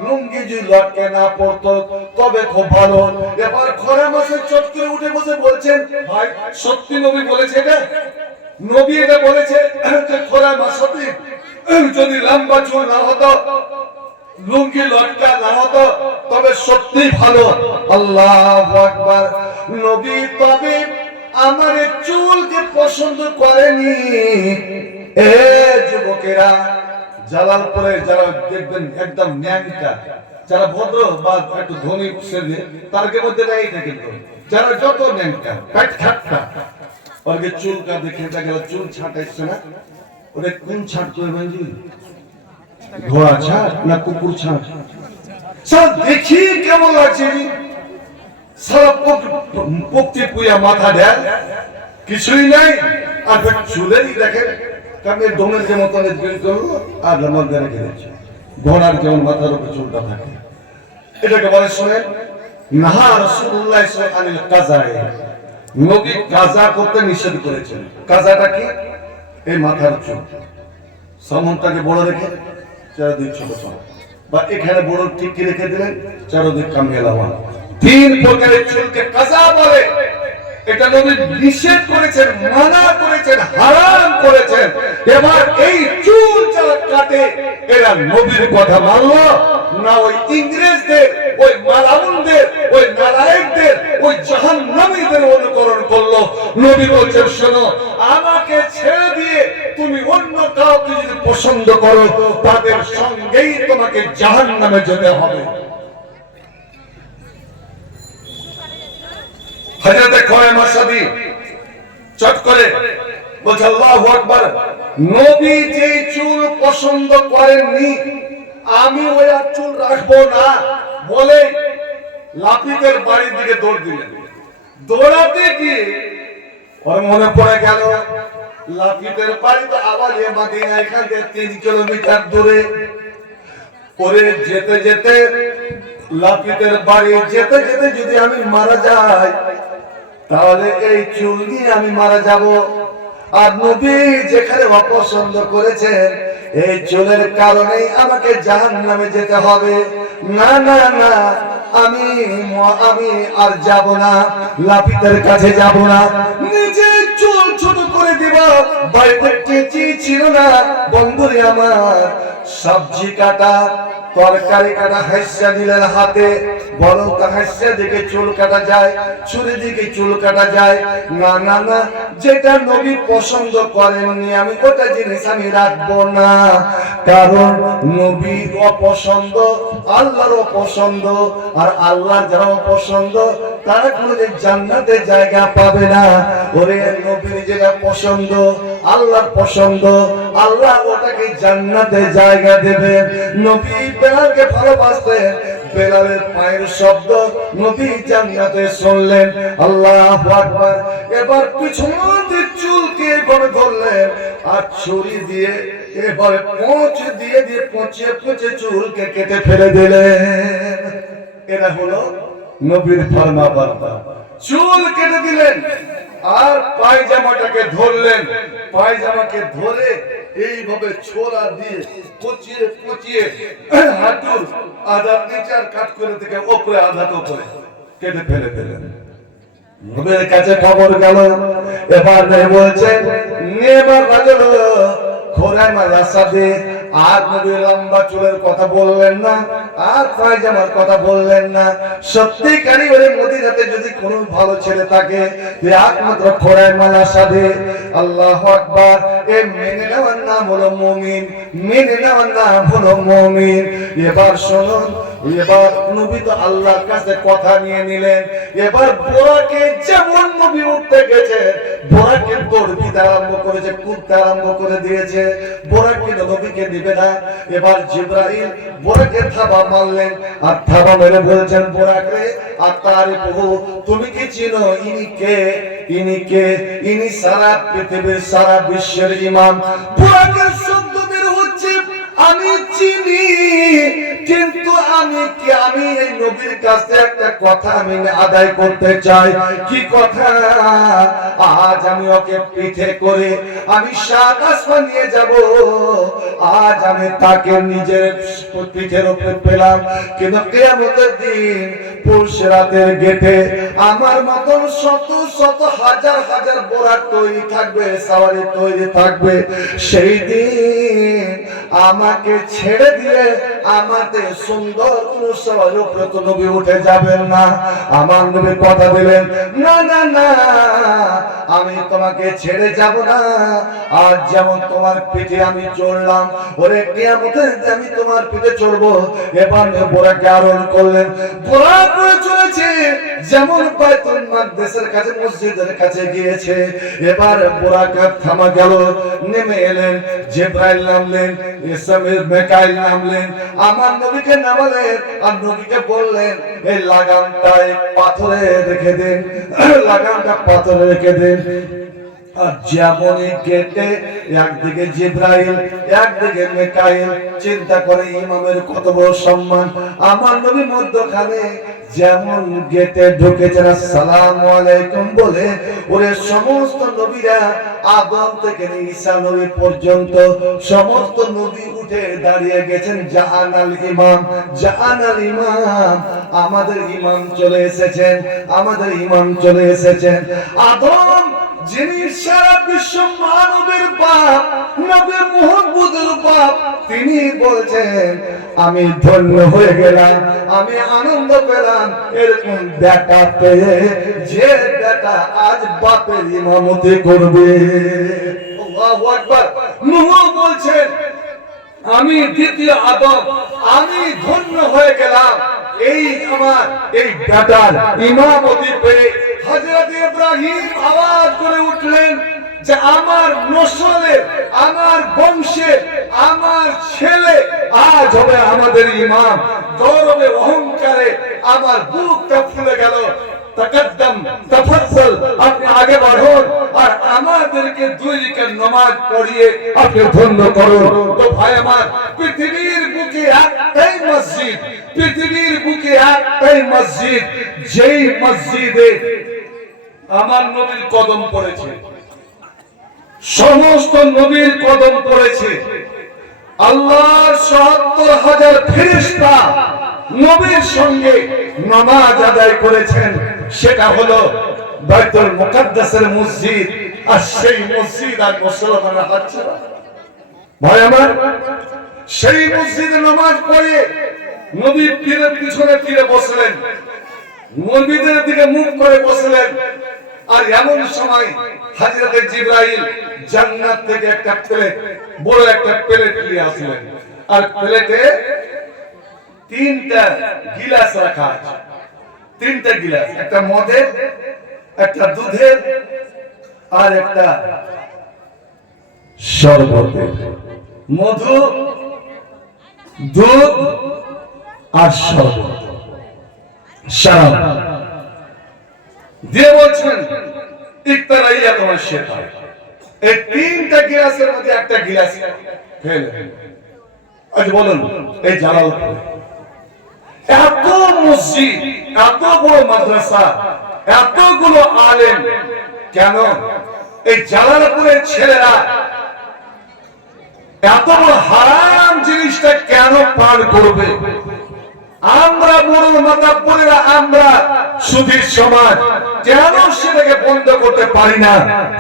লুঙ্গি যদি লটকে না পড়তো, তবে খুব ভালো। এবার খোরাইম আসাদ চট করে উঠে বসে বলছেন, ভাই সত্যি নবী বলেছে এটা? নবী এটা বলেছে যে খোরাইম আসাদি যদি লম্বা চুল না হতো, লুঙ্গি লটকা না হতো, তবে সত্যি ভালো। আল্লাহু আকবার। নবী তবে আমার চুলকে পছন্দ করেনি। এ যুবকেরা, জালালপুরে যারা দেখবেন একদম ন্যাংটা, যারা ভদ্র বা একটু ধনী শ্রেণী, তার মধ্যে নেই থাকে, যারা যত ন্যাংটা পেট খাটটা, ওকে চুলটা দেখে গেল চুল ছাঁটাইছে না, ওরে কোন ছাট করবেন? ঘোড়া ছাট না কুকুর ছাট? সব দেখি কেমন লাগছে, সারা পক্তি পুয়া মাথা দেয়, কিছুই নাই। আর চুলেরই দেখেন কারণে ডোমের যে মতো করলো, আর মধ্যে রেখে দিচ্ছে, ঘোড়ার যেমন মাথার উপরে চুলটা থাকে। এটাকে বলে শোনেন, নাহা রাসূলুল্লাহ সাল্লাল্লাহু আলাইহি ওয়াসাল্লাম, নবী কাজা করতে নিষেধ করেছেন। কাজাটা কি? এই মাথার চুল, সামনটাকে বড় রেখে চারদিক ছোট ছোট, বা এখানে বড় টিকি রেখে দিলেন, চারদিক কামিয়ে লাগান। 3 প্রকারের চুলকে কাজা বলে। এটা নবী নিষেধ করেছেন, মানা করেছেন, হারাম করেছেন। এবার এই চুল যারা কাটে, এরা নবীর কথা মানলো না ওই ইংরেজদের, ওই মালাউনদের, ওই নালায়েকদের, ওই জাহান্নামীদের অনুকরণ করলো? নবী বলছেন, শোনো, আমাকে ছেড়ে দিয়ে তুমি অন্য কাউকে যদি পছন্দ করো, তাদের সঙ্গেই তোমাকে জাহান্নামে যেতে হবে। হযরতে খোরাইম আসাদি চট করে বলছে, আল্লাহু আকবার, নবী যে চুল পছন্দ করেননি, আমি ওই আর চুল রাখবো না বলে লাপিতের বাড়ির দিকে দৌড় দিলেন। দৌড়াতে গিয়ে ওর মনে পড়ে গেল, লাপিতের বাড়ি তো আওয়ালিয়া মাদিনা, এখান থেকে 3 কিলোমিটার দূরে। ওরে যেতে যেতে লাপিতের বাড়ি যেতে যেতে যদি আমি মারা যাই তাহলে এই চুল নিয়ে আমি মারা যাব। আর নবী যেখানে অপছন্দ করেছেন এই চুলের কারণেই আমাকে জাহান্নামে যেতে হবে। না না না, আমি আর যাব না, লাপিতের কাছে যাব না, নিজে চুল ছোট করে দিব। বাড়িতে কেচি ছিল না বন্ধুরে আমার, সবজি কাটা তরকারি কাটা হাস্যা দিলেন হাতে, বরং তা হাস্যা দিকে চুল কাটা যায়, ছুরি দিকে চুল কাটা যায়। না না না, যেটা নবী পছন্দ করেননি আমি ওটা জিনিস আমি রাখবো না। কারণ নবীর অপছন্দ আল্লাহর অপছন্দ, আর আল্লাহর যারা অপছন্দ তারা কোনোদিন জান্নাতে জায়গা পাবে না। ওরে নবীর যেটা পছন্দ আল্লাহর পছন্দ, আল্লাহ ওটাকে জান্নাতে জায়গা দেবে। নবী বেলালকে ভালোবাসতেন, বেলালের পায়ের শব্দ নবী জান্নাতে শুনলেন। আল্লাহু আকবার। এবার পিছনে চুলকে এভাবে ধরলেন আর ছুরি দিয়ে এবারে পোঁচ দিয়ে দিয়ে পচিয়ে পচিয়ে চুলকে কেটে ফেলে দিলেন। এরা হলো নবীর ফরমাবরদার। চুল কেটে দিলেন আর পায়জামাটাকে ধরলেন, পায়জামাকে ধরে এইভাবে ছোরা দিয়ে পচিয়ে পচিয়ে হাঁটুর আধা নিচার কাট করে থেকে উপরে আধাটা উপরে কেটে ফেলে দিলেন। নবীর কাছে খবর গেল, এবার বলছেন নেবার রাজল খোরাইমার রাসাদে। আর নবী লম্বা চুলের কথা বললেন না, আর পায়জামার কথা বললেন না। সত্যিকারই ওই মদিনাতে যদি কোনো ভালো ছেলে থাকে একমাত্র খোরাইমার রাসাদে। আল্লাহু আকবার। এই মেনে নেওয়ার নাম হলো মুমিন, মেনে নেওয়ার নাম হলো মুমিন। এবার শুনুন, এবার নবী তো আল্লাহর কাছে কথা নিয়ে নিলেন। এবার বোরাকে যেমন নবী উঠতে গেছে, বোরাকে দৌড় দিতে আরম্ভ করেছে, কুদতে আরম্ভ করে দিয়েছে। বোরাকে নবীকে দিবে না। এবার জিবরাইল বোরাকে থাবা মারলেন, আর থাবা মেরে বলছেন বোরাক রে আর তার প্রভু তুমি কি চিনো ইনি কে? ইনি কে? ইনি সারা পৃথিবীর সারা বিশ্বের ইমাম। বোরাকের শব্দ বের হচ্ছে আমি চিনি, কিন্তু আমি এই নবীর কাছে একটা কথা আমি আদায় করতে চাই। কি কথা? আজ আমি ওকে পিঠে করে আমি সাত আসমান নিয়ে যাব। আজ আমি তাকে নিজের পিঠের উপরে পেলাম, কিন্তু কিয়ামতের দিন পুলসিরাতের গেটে আমার মতন শত শত হাজার হাজার বোরাক তৈরি থাকবে, সাওয়ারি তৈরি থাকবে। সেই দিন আমাকে ছেড়ে দিয়ে আমাদের সুন্দর কোন সওয়ারির উপরে তো নবী উঠে যাবেন না। আমার নবী কথা দিলেন না না না, আমি তোমাকে ছেড়ে যাব না। আজ যেমন তোমার পিঠে আমি চড়লাম, ওরে কিয়ামতের দিন আমি তোমার পিঠে চড়বো। এবার বোরাকে আরোহণ করলেন, বোরাক করে চলেছে যেমন বাইতুল মাকদিসের কাছে মসজিদের কাছে গিয়েছে। এবার বোরাক থামা গেল, নেমে এলেন জিবরাইল নামলেন, ইসরাফিল মিকাইল নামলেন, আমার নবীকে নামালেন আর নবীকে বললেন এই লাগামটা পাথরে রেখে দেন, লাগামটা পাথরে রেখে দেন। আর যেমনই গেটে একদিকে জিবরাইল একদিকে মিকাইল, চিন্তা করে ইমামের কত বড় সম্মান। আমার নবী মধ্যখানে যেমন গেটে ঢুকেছেন আসসালামু আলাইকুম বলে, ওরে সমস্ত নবীরা আদম থেকে ঈসা নবী পর্যন্ত সমস্ত নবী উঠে দাঁড়িয়ে গেছেন। জাহানাল ইমাম, জাহানাল ইমাম, আমাদের ইমাম চলে এসেছেন, আমাদের ইমাম চলে এসেছেন। আদম যিনি সারা বিশ্ব মানবের বাপ, নবী মুহাম্মদের বাপ, তিনি বলছেন আমি ধন্য হয়ে গেলাম, আমি আনন্দ পেলাম এরকম বেটা পেয়ে, যে বেটা আজ বাপের ইমামতি করবে। আল্লাহু আকবার। নূহ বলছেন আমি দ্বিতীয় আদম, আমি ধন্য হয়ে গেলাম এই আমার এই বেটার ইমামতি পেয়ে। হযরত ইব্রাহিম আওয়াজ করে উঠলেন যে আমার নসলের, আমার বংশের, আমার ছেলে আজ হবে আমাদের ইমাম। গৌরবে অহংকারে আমার বুকটা ফুলে গেল। তাকাদ্দাম তাফাজ্জাল, আপনি আগে বাড়ুন আর আমাদেরকে দুই রাকাত নামাজ পড়িয়ে আপনি ধন্য করুন। তো ভাই আমার, পৃথিবীর বুকে বুকে একটাই মসজিদ, পৃথিবীর বুকে একটাই মসজিদ, যেই মসজিদে আমার নবীর কদম পড়েছে, সমস্ত নবীর কদম পড়েছে, আল্লাহর ৭০,০০০ ফেরেশতা নবীর সঙ্গে নামাজ আদায় করেছেন, সেটা হলো বাইতুল মুকাদ্দাসের মসজিদ। আর সেই মসজিদ আর মুসলমানরা হাঁটছে না। ভাই আমার, সেই মসজিদে নামাজ পড়ে নবীর পীরের পিছনে ফিরে বসলেন, নবীদের দিকে মুখ করে বসলেন। আর এমন সময় হযরতে জিবরাইল জান্নাত থেকে একটা প্লেট, বড় একটা প্লেট নিয়ে আসলেন। আর প্লেটে 3টা গিলাস রাখা আছে, 3টা গিলাস, একটা মদের, একটা দুধের, আর একটা শরবতের। মধু, দুধ আর শরবত, শরাব দিয়ে বলছেন ইফতারাইয়া তোমার শেফা। এই 3টা গিলাসের মধ্যে একটা গিলাস ফেলে। আজ বলুন, এই জালালপুর এত মসজিদ, এত বড় মাদ্রাসা, এতগুলো আলেম, কেন এই জালালপুরের ছেলেরা এত বড় হারাম জিনিসটা কেন পার করবে? আমরা বড় মাতাব্বরেরা, আমরা সুধীর সমাজ কেন সেটাকে বন্ধ করতে পারি না?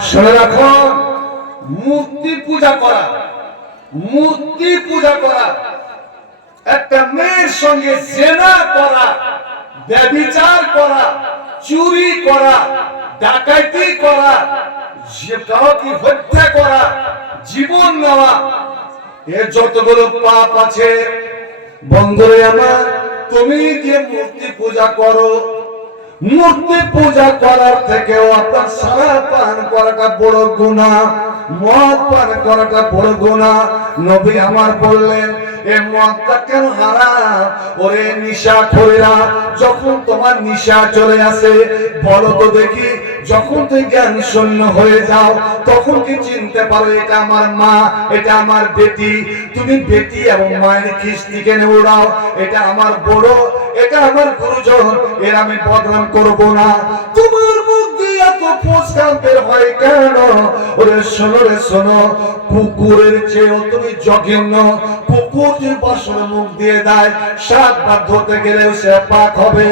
শুনে রাখো, মূর্তি পূজা করা, মূর্তি পূজা করা, একটা মেয়ের সঙ্গে জেনা করা, ব্যভিচার করা, চুরি করা, ডাকাতি করা, কাউকে হত্যা করা, জীবন নেওয়া, এর যতগুলো পাপ আছে, বন্ধুরে আমার, তুমি যে মূর্তি পূজা করো, মূর্তি পূজা করার থেকেও আপনার সারা পান করাটা বড় গুনাহ, মদ পান করাটা বড় গুনাহ। নবী আমার বললেন, এ মদটা কেন হারাম? ওরে নিশাখোরেরা, যখন তোমার নিশা চলে আসে, বলো তো দেখি, যখন তুই জ্ঞান শূন্য হয়ে যাও, তখন কি চিনতে পারো এটা আমার মা, এটা আমার বেটি? তুমি বেটি এবং মায়ের কিস্তি কেনে উড়াও, এটা আমার বড়, এটা আমার গুরুজন, এর আমি বদনাম করব না। তোমার মুখ দিয়ে এত ফুসকান বের হয় কেন? ওরে শোনো রে শোনো, কুকুরের চেয়েও তুমি জঘন্য। কুকুর যে বাসনে মুখ দিয়ে দেয়, 7 বার ধরতে গেলেও সে পাক হবে।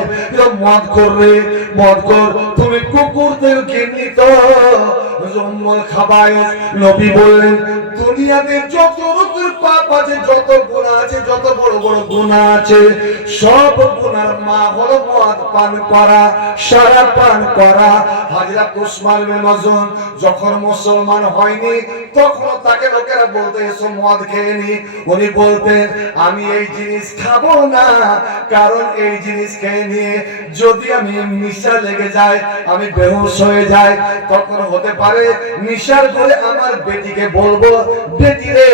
মদ করবে, মদ কর, তুমি কুকুর থেকে ঘৃণিত। নবী বললেন, দুনিয়াতে যত রকমের পাপ আছে, যত গুনাহ আছে, যত বড় বড় গুনাহ আছে, সব গুনার মা হলো মদ পান করা, শরাব পান করা। হযরত উসমান বিন মাযউন যখন মুসলমান হয়নি, তখন তাকে লোকেরা বলতে, এসো মদ খেয়ে নি। উনি বলতেন, আমি এই জিনিস খাবো না, কারণ এই জিনিস খেয়ে নিয়ে যদি আমি নিশা লেগে যায়, আমি বেহুশ হয়ে যাই, তখন হতে পারে নিশার ঘরে আমার বেটিকে বলবো, বেটি রে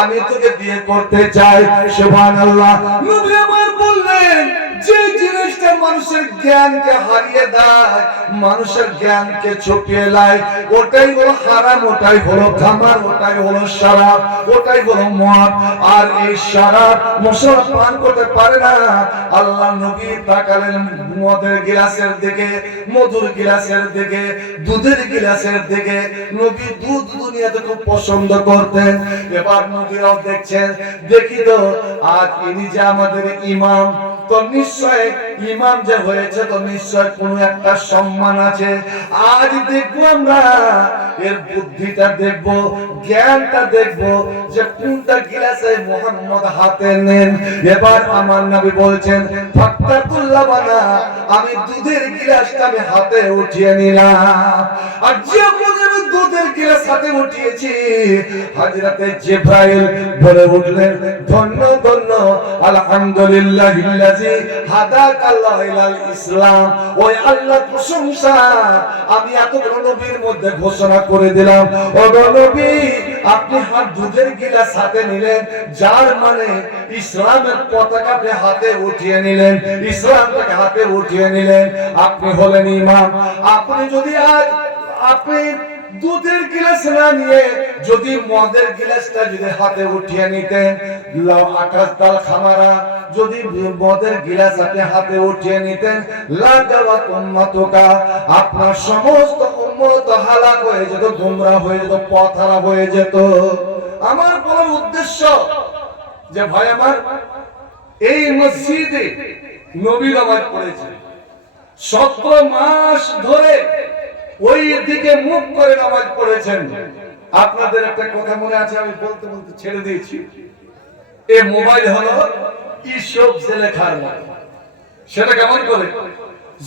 আমি তোকে বিয়ে করতে চাই। সুবহানাল্লাহ। নবী আমার বললেন, যে জিনিসটা মানুষের জ্ঞানকে হারিয়ে দেয়, মানুষের জ্ঞানকে ছুপিয়ে দেয়, ওটাই হলো হারাম, ওটাই হলো খামার, ওটাই হলো শরাব, ওটাই হলো মদ। আর এই শরাব মুসলমান পান করতে পারে না। আল্লাহ নবী তাকালেন মদের গিলাসের দিকে, মধুর গিলাসের দিকে, দুধের গিলাসের দিকে। নবী দুধ দুনিয়াতে খুব পছন্দ করতেন। এবার নবীরাও দেখছেন, দেখি তো আজ ইনি যে আমাদের ইমাম, তো নিশ্চয় ইমাম যে হয়েছে, তো নিশ্চয় কোন একটা সম্মান আছে। আজ দেখবো আমরা এর বুদ্ধিটা, দেখবো জ্ঞানটা, দেখবো যে কোনটা গিলাসে মুহাম্মদ হাতে নেন। এবার আমার নবী বলছেন, ফাক্তাতুল্লাহ বানা, আমি দুধের গিলাসটা আমি হাতে উঠিয়ে নিলাম। আর যখন আমি দুধের গিলাস হাতে উঠিয়েছি, হযরতে জিবরাইল বলে উঠলেন, ধন্য ধন্য, আলহামদুলিল্লাহিল্লাযী হাদাকাল্লাহু ইলাল ইসলাম। ওই আল্লাহ প্রশংসা আমি এত বড় নবীর মধ্যে ঘোষণা করে দিলাম। ও নবী, আপনি দুধের গিলাস হাতে নিলেন, যার মানে ইসলামের পতাকা আপনি হাতে উঠিয়ে নিলেন, ইসলামটাকে হাতে উঠিয়ে নিলেন। আপনি হলেন ইমাম। আপনি যদি আজ আপনি দুধের গ্লাস না নিয়ে যদি মদের গ্লাসটা যদি হাতে উঠিয়ে নিতেন, আকাশ তাল খামারা যদি মদের গ্লাস আপনি হাতে উঠিয়ে নিতেন, লাগাওয়াত উম্মাতুকা, আপনার সমস্ত উম্মত হালাক হয়ে যেত, গোমরা হয়ে যেত, পথহারা হয়ে যেত। আমার বলার উদ্দেশ্য যে ভাই আমার, এই মসজিদে নবী নামাজ পড়েছে, 17 মাস ধরে ওই দিকে মুখ করে নামাজ পড়েছেন। আপনাদের একটা কথা মনে আছে, আমি বলতে বলতে ছেড়ে দিয়েছি, এ মোবাইল হলো ইসব লেখার মতো। সেটা কেমন করে?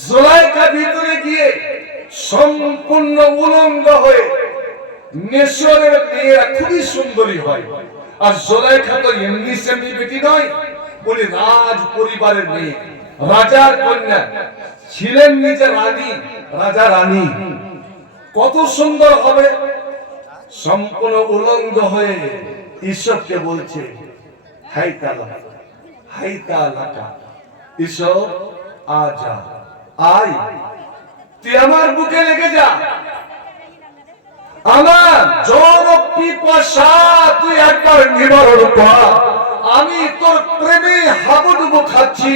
জুলাইখা ভিতরে গিয়ে সম্পূর্ণ উলঙ্গ হয়ে, মিশরের মেয়েরা খুবই সুন্দরী হয়, আর জুলাইখা তো এমনি সেমনি বেটি নয়, বলি রাজ পরিবারের মেয়ে, রাজার কন্যা, ছিলেন নিজে রানী, রাজা রানী, কত সুন্দর হবে। সম্পূর্ণ উলঙ্গ হয়ে ঈশ্বরকে বলছে, হাই তালা হাই তালাকা, ঈশ্বর আজা, আয় তুই আমার বুকে লেগে যা, আমার জ্বর পিপাসা তুই একবার নিবারণ কর, আমি তোর প্রেমে হাবুডুবু খাচ্ছি,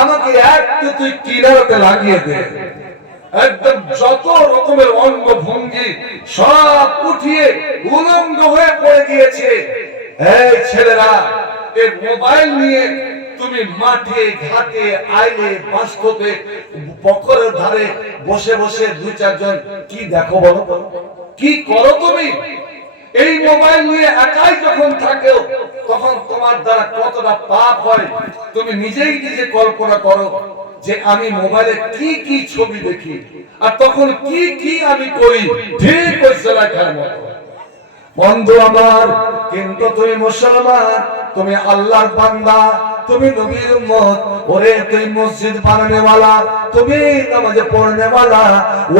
আমাকে একটু তুই কিনারাতে লাগিয়ে দে। একদম যত রকমের অঙ্গ ভঙ্গি সব উঠিয়ে উলঙ্গ হয়ে পড়ে গিয়েছে। এই ছেলেরা, এই মোবাইল নিয়ে তুমি মাঠে ঘাটে আইলে বাস্তবে পুকুরের ধারে বসে বসে 2-4 জন কি দেখো বলো, কি করো তুমি? এই মোবাইল নিয়ে একাই যখন থাকো, তখন তোমার দ্বারা কতটা পাপ হয় তুমি নিজেই নিজে কল্পনা করো, যে আমি মোবাইলে কি কি ছবি দেখি, আর তখন কি কি আমি করি। ঠিক ওই জুলাইখার মতো। বন্ধু আমার, কিন্তু তুমি মুসলমান, তুমি আল্লাহর বান্দা, তুমি নবীর উম্মত, ওরে তুই মসজিদ বানানেওয়ালা, তুমি নামাজে পড়নেওয়ালা,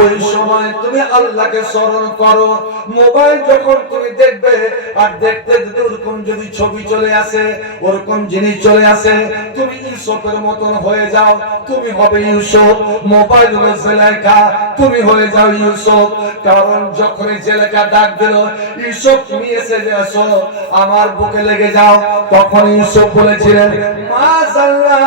ওই সময় তুমি আল্লাহকে স্মরণ করো। মোবাইল যখন তুমি দেখবে, আর দেখতে দেখতে ওরকম যদি ছবি চলে আসে, ওরকম জিনিস চলে আসে, তুমি ইউসুফের মতন হয়ে যাও, তুমি হবে ইউসুফ। মোবাইল হলো জুলাইখা, তুমি হয়ে যাও ইউসুফ। কারণ যখনই জুলাইখা ডাক দিল, ইউসুফ তুমি এসে আসো, আমার বুকে লেগে যাও, তখন ইউসুফ বলেছিলেন, মাশাআল্লাহ,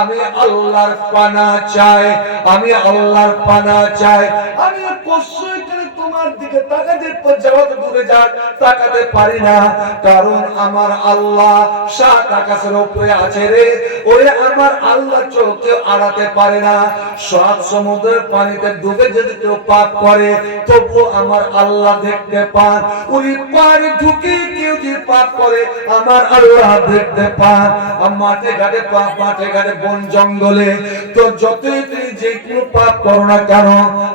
আমি আল্লাহর পানা চাই, আমি আল্লাহর পানা চাই, আমি কষ্টই করে তোমার দিকে তাকাতে যাওয়া দূরে যাক তাকাতে পারি না, কারণ আমার আল্লাহ 7 আকাশের উপরে আছে রে, ওরে আমার আল্লাহ চোখে আড়াতে পারে না। 7 সমুদ্রের পানিতে ডুবে যদি কেউ পাপ করে, তবু আমার আল্লাহ দেখতে পান। ওই পানি ঢুকে কেউ যদি পাপ করে, আমার আল্লাহ দেখতে পান। মাঠে ঘাটে পাপ, মাঠে ঘাটে বন জঙ্গলে, তো যতই তুমি যে কোনো পাপ করো না কেন,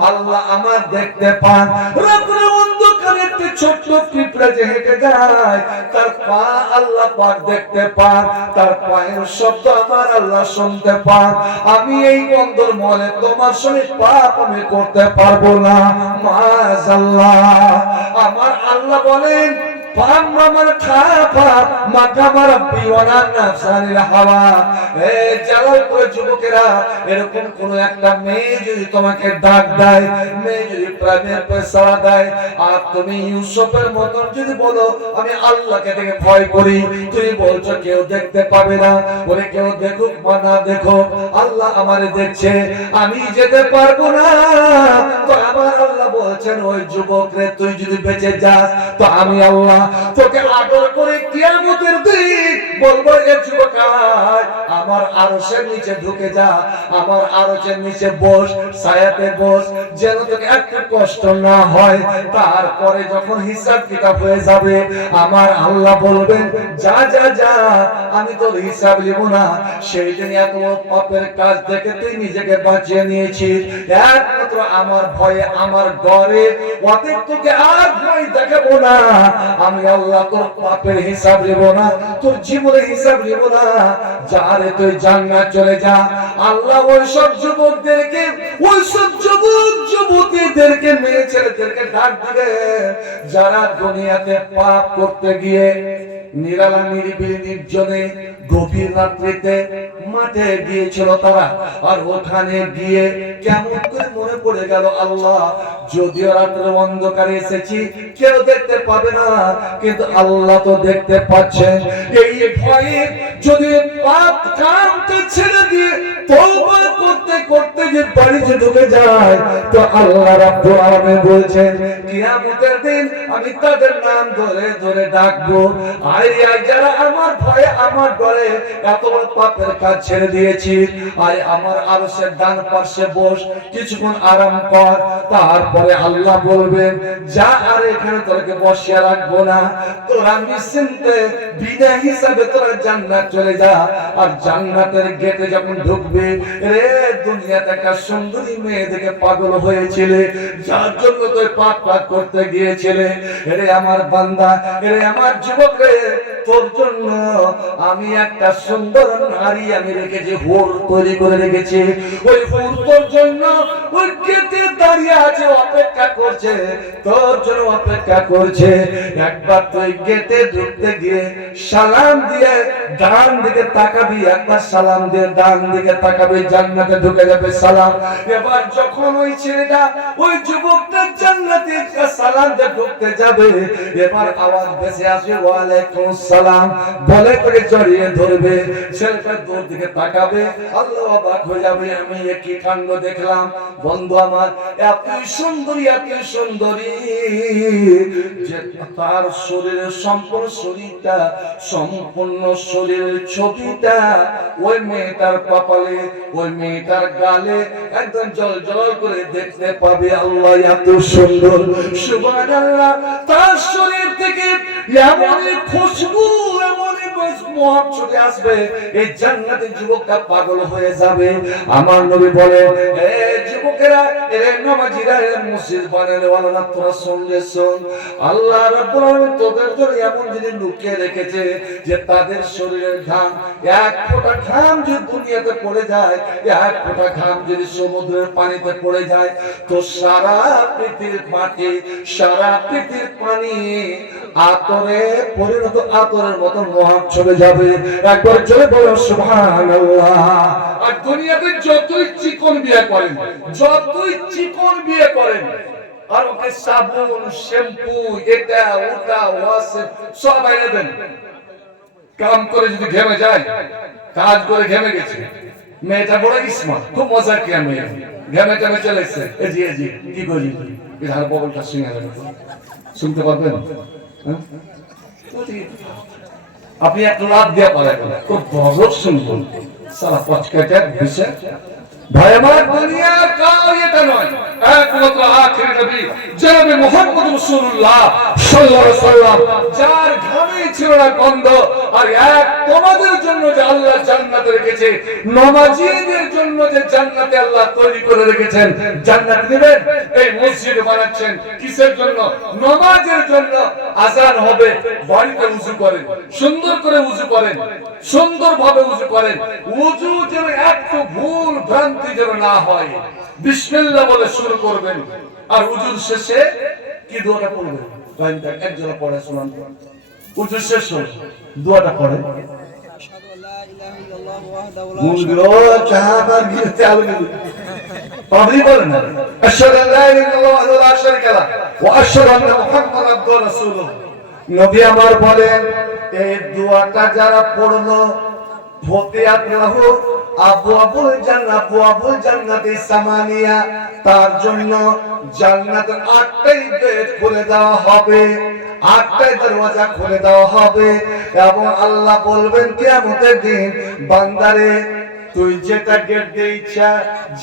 আল্লাহ আমার দেখতে পান। রাতের অন্ধকারে একটি ছোট্ট পিঁপড়া যে হেঁটে যায়, তার পা আল্লাহ পাক দেখতে পান, তার পায়ের শব্দ আমার আল্লাহ শুনতে পান। আমি এই বন্ধুর মনে তোমার সঙ্গে পাপ আমি করতে পারবো না, মাশাআল্লাহ। আমার আল্লাহ বলেন, যুবকেরা, এরকম কোন একটা মেয়ে যদি তোমাকে ডাক দেয়, মেয়ে যদি প্রেমের পেশা দেয়, আর তুমি ইউসুফের মতন যদি বলো আমি আল্লাহকে দেখে ভয় করি, তুমি বলছো কেউ দেখতে পাবে না, বলে কেউ দেখুক বা না দেখুক, আল্লাহ আমারে দেখছে, আমি যেতে পারবো না। তো আমার আল্লাহ বলছেন, ওই যুবক রে, তুই যদি বেঁচে যাস, তো আমি আল্লাহ তোকে আদর করে কিয়ামতের দিন বলবো, এ যুবক আমার আরশের নিচে ঢুকে যা, আমার আরশের নিচে বস, ছায়াতে বস, যেন তোকে একটু কষ্ট না হয়। তারপরে যখন হিসাব কিতাব হয়ে যাবে, আমার আল্লাহ বলবেন, যা যা যা, আমি তোর হিসাব নিব না। সেই দিন এত পাপের কাজ থেকে তুই নিজেকে বাঁচিয়ে নিয়েছিস, একমাত্র আমার ভয়ে, আমার ডরে, অতএব তোকে আর ভয় দেখাবো না। আমি আল্লাহ তোর পাপের হিসাব নেব না, তোর জীবনের হিসাব নেব না, যারে তুই জান্নাত চলে যা। আল্লাহ ওই সব যুবকদেরকে, ওই সব যুবক যুবতীদেরকে, মেয়ে ছেলেদেরকে ডাক দিবে, যারা দুনিয়াতে পাপ করতে গিয়ে নিরালা নিরিবিলি নির্জনে গভীর রাত্রিতে মাঠে গিয়েছিল তারা, আর ওখানে গিয়ে কেমন করে মনে পড়ে গেল, আল্লাহ যদিও রাতের অন্ধকারে এসেছি কেউ দেখতে পাবে না, কিন্তু আল্লাহ তো দেখতে পাচ্ছেন। এই ভয়ে যদি পাপ কামকে ছেড়ে দিয়ে তওবা করতে করতে যে বাড়িতে ঢুকে যায়, তো আল্লাহ রাব্বুল আলামিন বলছেন কিয়ামতের দিন আমি তাদের নাম ধরে ধরে ডাকবো, আয় আয় যারা আমার ভয়ে আমার ডরে এত বড় পাপের কাজ ছেড়ে দিয়েছি, আয় আমার আরশের ডান পাশে বস, কিছুক্ষণ আরাম কর। তারপরে আল্লাহ বলবেন যা, আর এখানে তোকে বসিয়ে রাখবো না, তোরা নিশ্চিন্তে বিদায় হিসাবে তোরা জান্নাত চলে যা। আর জান্নাতের গেটে যখন ঢুকবে, রে দুনিয়াতে একটা সুন্দরী মেয়ে দেখে পাগল হয়েছিলে, যার জন্য তুই পাপ করতে গিয়েছিলে, রে আমার বান্দা, রে আমার যুবক রে, তোর জন্য আমি একটা সুন্দর নারী আমি রেখেছি, হুর তৈরি করে রেখেছি। ওই হুর তোর জন্য ওই গেটে দাঁড়িয়ে আছে, অপেক্ষা করছে, তোর জন্য অপেক্ষা করছে। একবার তুই গেটে ঢুকতে গিয়ে সালাম দিয়ে ডান দিকে তাকাবি, একবার সালাম দিয়ে ডান দিকে তাকাবি, জান্নাতে ঢুকে যাবে সালাম। এবার যখন ওই ছেলেটা ওই যুবকটা জান্নাতে সালাম দিয়ে ঢুকতে যাবে, এবার আওয়াজ ভেসে আসবে ওয়ালাইকুম সালাম বলে তোকে জড়িয়ে ধরবে। ছেলেটা দূর দিকে তাকাবে, আল্লাহ অবাক হয়ে যাবে, আমি কি কাণ্ড দেখলাম। বন্ধু আমার, এত সুন্দরী এত সুন্দরী যে তার শরীরের সম্পূর্ণ শরীরটা, সম্পূর্ণ শরীরের ছবিটা ওই মেয়েটার কপালে, ওই মেয়েটার গালে একদম জল জল করে দেখতে পাবে। আল্লাহ এত সুন্দর, সুবহানাল্লাহ। তার শরীর থেকে এমনই খুশবু, এমনই মহক চলে আসবে, এই জান্নাতি যুবকটা পাগল হয়ে যাবে। আমার নবী বলে, এ যুবকেরা, এ নামাজিরা, এ মসজিদ বানানোওয়ালারা, তোরা শুনলে শোন, আল্লাহ রাব্বুল আলামিন তোদের জন্য এমন জিনিস লুকিয়ে রেখেছে যে তাদের শরীরের ঘাম, এক ফোঁটা ঘাম যদি দুনিয়াতে পড়ে যায়, এক ফোঁটা ঘাম যদি সমুদ্রের পানিতে পড়ে যায়, তো সারা পৃথিবীর মাটি, সারা পৃথিবীর পানি আতরে পরিণত, আতরের মতো মহক চলে যাবে। একবার জোরে বলো সুবহানাল্লাহ। আর দুনিয়াতে যতই চিকন বিয়ে করেন, যতই চিকন বিয়ে করেন, আর ওকে সাবুন শ্যাম্পু এটা ওটা ওয়াশ সব এনে দেন, কাম করে যদি ঘেমে যায়, কাজ করে ঘেমে গেছে, মেয়েটা বড় স্মার্ট, খুব মজা কি মেয়ে, ঘেমে ঘেমে চলে এসছে, এজি এজি কি করি, বিহার বগলটা শুনে গেল, শুনতে পারবেন? আপনি এক লাভ দেওয়া পড়ে খুব বড় শুনবেন, সারা পচকাটার বিষয়। ভাই আমার, দুনিয়া কাউ এটা নয়, একমাত্র আখির নবী জনাবে মুহাম্মদ রাসূলুল্লাহ সাল্লাল্লাহু আলাইহি ওয়াসাল্লাম, যার ঘামে ছিল না গন্ধ। আর এক তোমাদের জন্য যে আল্লাহ জান্নাতে রেখেছে, নামাজীদের জন্য যে জান্নাতে আল্লাহ তৈরি করে রেখেছেন, জান্নাত নেবেন, এই মসজিদ বানাচ্ছেন কিসের জন্য? নামাজের জন্য। আযান হবে, বাড়িতে ওযু করেন, সুন্দর করে ওযু করেন, সুন্দরভাবে ওযু করেন, ওযু যেন একটু ভুল ভ্রান্তি যেন না হয়, বিসমিল্লাহ বলে শুরু করবেন। আর ওযুর শেষে কি দোয়াটা পড়বেন? একজন পড়ে শোনান, ওযু শেষ হলো দোয়াটা পড়ে, আশহাদু আল্লা ইলাহা ইল্লাল্লাহু ওয়াহদাহু লা শারীকা লাহু ওয়া আশহাদু আন্না মুহাম্মাদান আবদুহু ওয়া রাসূলুহু। নবী আমার বলেন, এই দোয়াটা যারা পড়লো, ফতিহাত লাহু আবওয়াবুল জান্নাহ, আবওয়াবুল জান্নাতি সামানিয়া, তার জন্য জান্নাতের 8টাই গেট খুলে দেওয়া হবে, 8টাই দরওয়াজা খুলে দেওয়া হবে। এবং আল্লাহ বলবেন কিয়ামতের দিন, বান্দারে তুই যেটা গেট দিয়ে ইচ্ছা,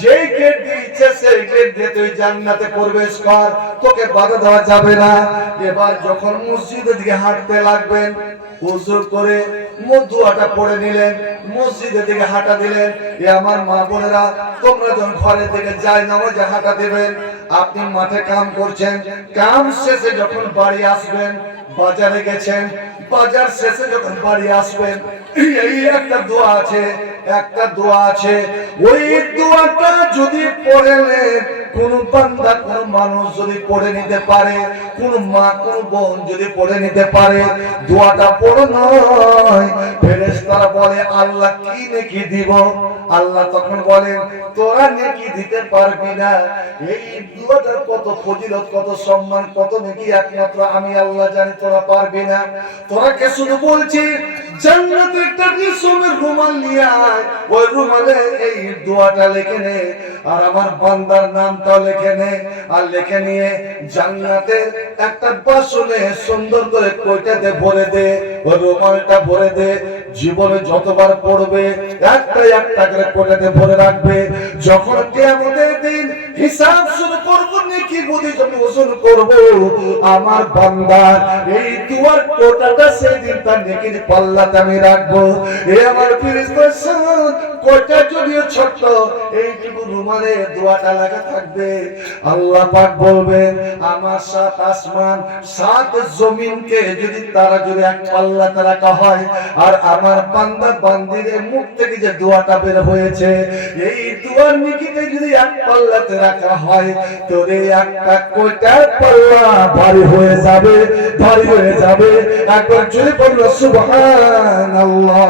যেই গেট দিয়ে ইচ্ছা সেই গেট দিয়ে তুই জান্নাতে প্রবেশ কর, তোকে বাধা দেওয়া যাবে না। এবার যখন মসজিদের দিকে হাঁটতে লাগবেন, ওযু করে দোয়াটা পড়ে নিলেন, মসজিদের দিকে হাঁটা দিলেন। এ আমার মা বোনেরা, তোমরা যখন ঘরের দিকে যাই নামাজে হাঁটা দিবেন, আপনি মাঠে কাম করছেন, কাম শেষে যখন বাড়ি আসবেন, বাজারে গেছেন, বাজার শেষে যখন বাড়ি আসবেন, এই একটা দোয়া আছে, একটা দোয়া আছে, ওই দোয়াটা যদি পড়ে নেন, কোন বান্দা কোন মানুষ যদি পড়ে নিতে পারে, কোন মা কোন বোন যদি পড়ে নিতে পারে, দোয়াটা বড় নয়। ফেরেশতারা বলে আল্লাহ কি নেকি দিব? আল্লাহ তখন বলেন তোরা নেকি দিতে পারবি না। এই দোয়াটার কত ফজিলত, কত সম্মান, কত নেকি একমাত্র আমি আল্লাহ জানি, তোরা পারবি না। তোরাকে শুধু বলছি জান্নাতে একটা রেশমের রুমাল নিয়ে আয়, ওই রুমালে এই দোয়াটা লিখে নে, আর আমার বান্দার নামটাও লিখে নে, আর লিখে নিয়ে জান্নাতের একটা বাসনে সুন্দর করে কয়টাতে ভরে দে, ওই রুমালটা ভরে দে। জীবনে যতবার পড়বে একটা একটা করে কোটাতে ভরে রাখবে। যখন কিয়ামতের দিন হিসাব শুরু করব, নেকি বুঝি যখন ওজন করব, আমার বান্দার এই দুয়ার কোটাটা সেদিন তার নেকির পাল্লাতে আমি রাখবো। এ আমার ফেরেশতা কোটা যদিও ছোট, এইটুকু রুমালে দোয়াটা লেখা থাকবে। আল্লাহ পাক বলবেন আমার 7 আসমান 7 জমিনকে যদি তারা যদি এক পাল্লাতে রাখা হয়, আর আমার বান্দা বান্দির মুখ থেকে যে দোয়াটা বের হয়েছে, এই দোয়ার নেকিতে যদি এক পাল্লাতে রাখা হয়, তোর এই একটা কোটার পাল্লা ভারী হয়ে যাবে, ভারী হয়ে যাবে। একবার জোরে বলল সুবহানাল্লাহ।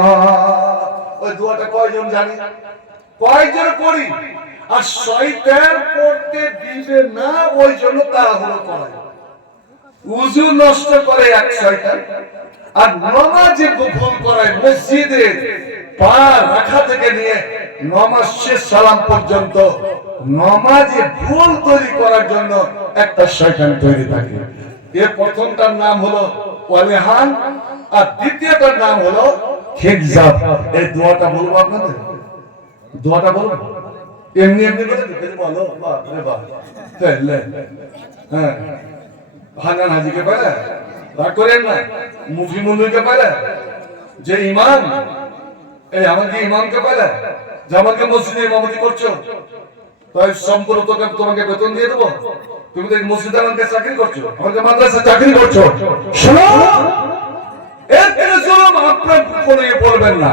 ওই দোয়াটা কয়জন জানে? কয়জন পড়ি? আর শয়তান পড়তে দিবে না, ওই জন্য তাড়াহুড়ো করে, ওযু নষ্ট করে এক শয়তান, আর নামাজে ভুল করায়। মসজিদে পা রাখা থেকে নিয়ে নামাজ শেষ সালাম পর্যন্ত নামাজে ভুল তৈরি করার জন্য একটা শয়তান তৈরি থাকে। এর প্রথমটার নাম হলো ওয়ালিহান, আর দ্বিতীয়টার নাম হলো খিজাব। এই দোয়াটা বলবো আপনাদের, দোয়াটা বলবো এমনি এমনি করে বলো, বাপ রে বাপ, তাহলে হ্যাঁ হানান হাজিকে পারে রাগ করেন না, মুফি মুন্নুকে পারে, যে ইমাম এই আমাকে ইমামকে পারে, যে আমাকে মসজিদে ইমামতি করছো, তাই সম্পূর্ণ তোমাকে বেতন দিয়ে দেবো? তুমি তো মসজিদে আমাকে চাকরি করছো, আমাকে মাদ্রাসা চাকরি করছো। শোনো, এর থেকে জুলুম আপনার কোনো বলবেন না,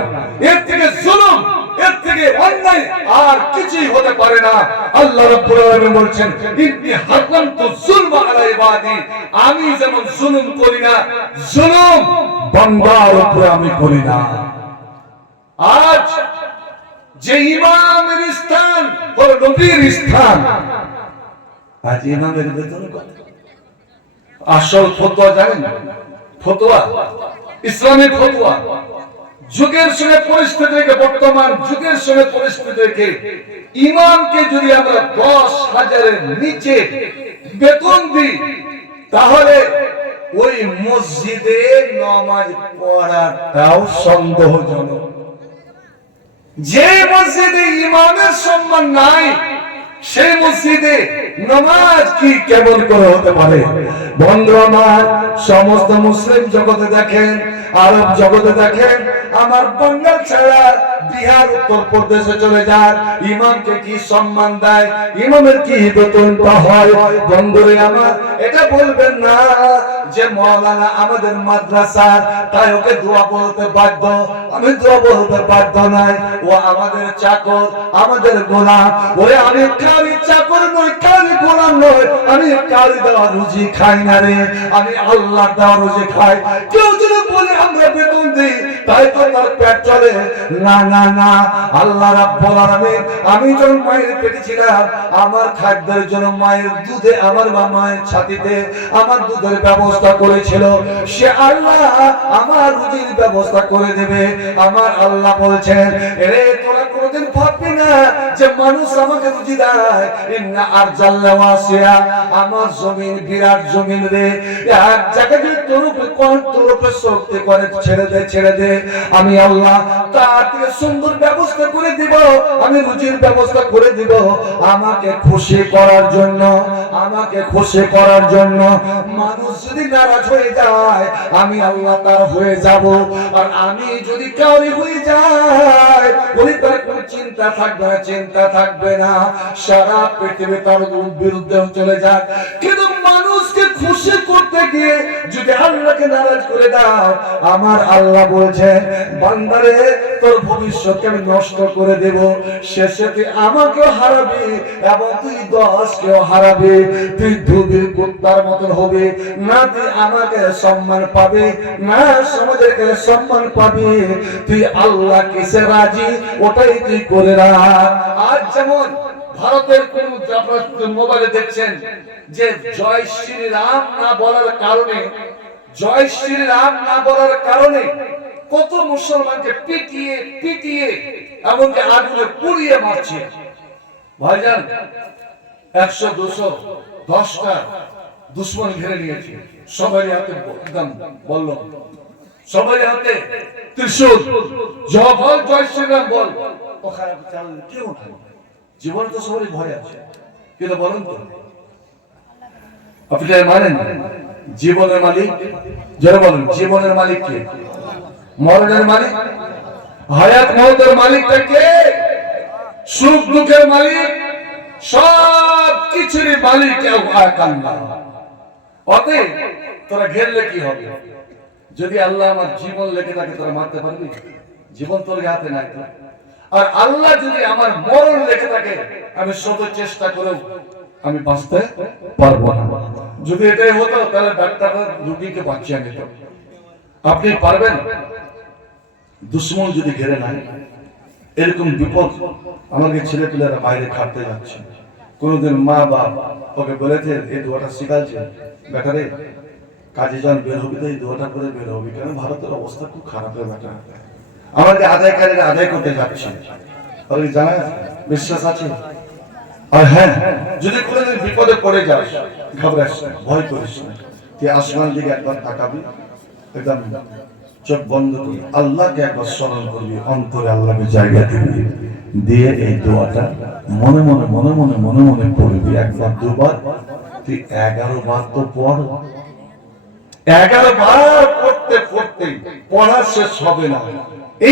এর থেকে জুলুম, এর থেকে অন্যায় আর কিছুই হতে পারে না। আল্লাহ রাব্বুল আলামিন বলছেন ইন্নী হারামতু যুলমা আলা ইবাদি, আমি যেমন জুলুম করি না, জুলুম বান্দার উপরে আমি করি না। আজ যে ইমামের স্থান হলো নবীর স্থান, আজ ইমামের বেতন কত? আসল ফতোয়া জানেন? ফতোয়া, ইসলামিক ফতোয়া, যুগের সঙ্গে পরিস্থিতি দেখে, বর্তমান যুগের সঙ্গে পরিস্থিতি দেখে ইমামকে যদি আমরা 10,000-এর নিচে বেতন দিই, তাহলে ওই মসজিদে নামাজ পড়াটাও সন্দেহজনক। যে মসজিদে ইমামের সম্মান নাই, সেই মসজিদে নামাজ কি কেমন করে হতে পারে? বন্ধু আমার, সমস্ত মুসলিম জগতে দেখেন, আরব জগতে দেখেন, আমার বাংলা ছাড়া বিহার উত্তর প্রদেশে চলে যান, ইমামকে কি সম্মান দেয়, ইমামের কি বেতনটা হয়। বন্ধুরে আমার, এটা বলবেন না যে মাওলানা আমাদের মাদ্রাসার, তাই ওকে দোয়া বলতে বাধ্য। আমি দোয়া বলতে বাধ্য নাই, ও আমাদের চাকর, আমাদের গোলাম। ওরে আমি কারি চাকর নই, কারি গোলাম নই, আমি কারি দেওয়া রুজি খাই না রে, আমি আল্লাহ দেওয়া রুজি খাই। কেউ যদি বলে আমরা বেতন দিই, তাই তো তার পেট চলে। না না না, আল্লাহ রাব্বুল আলামিন, আমি যখন মায়ের পেটে ছিলাম, আমার খাদ্যের জন্য মায়ের দুধে, আমার মায়ের ছাতিতে আমার দুধের ব্যবস্থা করেছিল। সে আল্লাহ আমার রুজির ব্যবস্থা করে দেবে। আমার আল্লাহ বলছেন, এরে তোরা কোনদিন ভাববি না যে মানুষ আমাকে রুজি দেয়। ইন্না আরজাল্লা ওয়াসিয়া, আমার জমিন বিরাট জমিন রে, এক জায়গায় তোর উপরে শক্তি করে ছেড়ে দে, ছেড়ে দে, আমি আল্লাহ তার থেকে সুন্দর ব্যবস্থা করে দিব, আমি রুজির ব্যবস্থা করে দিব। আমাকে খুশি করার জন্য, আমাকে খুশি করার জন্য মানুষ যদি নারাজ হয়ে যায়, আমি আল্লাহ তার হয়ে যাব। আর আমি যদি কাউরি হয়ে যাই, ওই তার কোনো চিন্তা থাকবে না, চিন্তা থাকবে না, সারা পৃথিবী তার বিরুদ্ধে চলে যাক। কিন্তু মানুষকে খুশি করতে গিয়ে যদি আল্লাহকে নারাজ করে দাও, আমার আল্লাহ বলছেন বান্দারে তোর ভবিষ্যৎকে আমি নষ্ট করে দেব, শেষে তুই আমাকেও হারাবি এবং তুই 10 কেও হারাবি। তুই ধুবির কুত্তার মতন হবে, না তুই আমাকে সম্মান পাবে, না সমাজের কাছে সম্মান পাবে। তুই আল্লাহ কিসে রাজি ওটাই তুই করে রাখ। আজ যেমন ভারতের কোন মোবাইলে দেখছেন যে জয় শ্রীরাম না বলার কারণে, জয় শ্রীরাম না বলার কারণে কত মুসলমানকে পিটিয়ে পিটিয়ে এমনকি আগুনে পুড়িয়ে মারছে। ভাইজান 100 200 10টা দুশ্মন ঘিরে নিয়েছে, সবাই হাতে একদম বলল, সবাই হাতে ত্রিশূল, জয় বল জয় শ্রীরাম বল। ও খারাপ চাল কেউ না, জীবন তো সবারই ভয় আছে, কিন্তু বলেন তো আপনি মানেন জীবনের মালিক? যারা বলেন জীবনের মালিক কে? মরণের মালিক? হায়াত মওতের মালিকটা কে? সুখ দুঃখের মালিক, সব কিছুর মালিক আল্লাহ। অতএব তোরা ঘেরলে কি হবে? যদি আল্লাহ আমার জীবন লেখে থাকে তোরা মারতে পারবি? জীবন তোর হাতে নাই। আর আল্লাহ যদি আমার মরণ লেখে থাকে আমি শত চেষ্টা করেও আমি বাঁচতে পারবো না। যদি এটাই হতো তাহলে ডাক্তাররা রোগীকে বাঁচিয়ে নিত। আপনি পারবেন? দুশ্মন যদি ঘেরে নাই, এরকম বিপদ, আমাকে ছেলে পেলেরা বাইরে খাটতে যাচ্ছে, কোনদিন মা বাপ ওকে বলেছে এই দোয়াটা শিখাচ্ছে, বেটারে কাজে যখন বের হবি তো এই দোয়াটা করে বের হবি, কেন ভারতের অবস্থা খুব খারাপ হয়ে বেটা। আমাকে আদায়কারীরা আদায় করতে যাচ্ছে, জানা বিশ্বাস আছে। আর হ্যাঁ, যদি কোনোদিন বিপদে পড়ে যাস ঘাবড়াস না, ভয় করিস না, তুই আসমান দিকে একবার তাকাবি, একদম চোখ বন্ধ করবি, আল্লাহকে একবার স্মরণ করবি, অন্তরে আল্লাহকে জায়গা দিবি, দিয়ে এই দোয়াটা মনে মনে মনে মনে মনে মনে পড়বি। একবার দুবার, তুই 11 বার তো পড়। 11 বার পড়তে পড়তে পড়া শেষ হবে না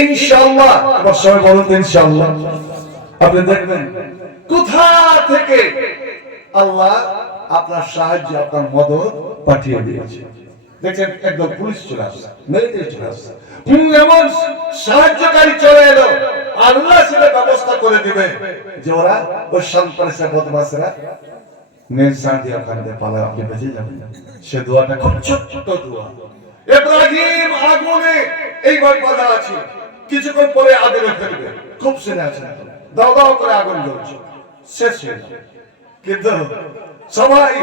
ইনশাআল্লাহ। আবার সবাই বলুন ইনশাআল্লাহ। আপনি দেখবেন কোথা থেকে আল্লাহ আপনার সাহায্য, আপনার মদত পাঠিয়ে দিয়েছে। দেখেন একদম পুলিশ চলে আসছে, মিলিটারি চলে আসছে, এমন সাহায্যকারী চলে এলো, আল্লাহ সেটা ব্যবস্থা করে দিবে যে ওরা ওই সন্ত্রাসের বদমাশেরা নেশা দিয়ে ওখানে পালায়, আপনি বেঁচে যাবেন। সে দোয়াটা খুব ছোট্ট দোয়া। ইব্রাহিম আগুনে এইবার বাধা আছে, কিছুক্ষণ পরে আগুনে ফেলবে, খুব সেনে আছে, দাও দাও করে আগুন জ্বলছে, শেষ হয়ে যাবে। কিন্তু সবাই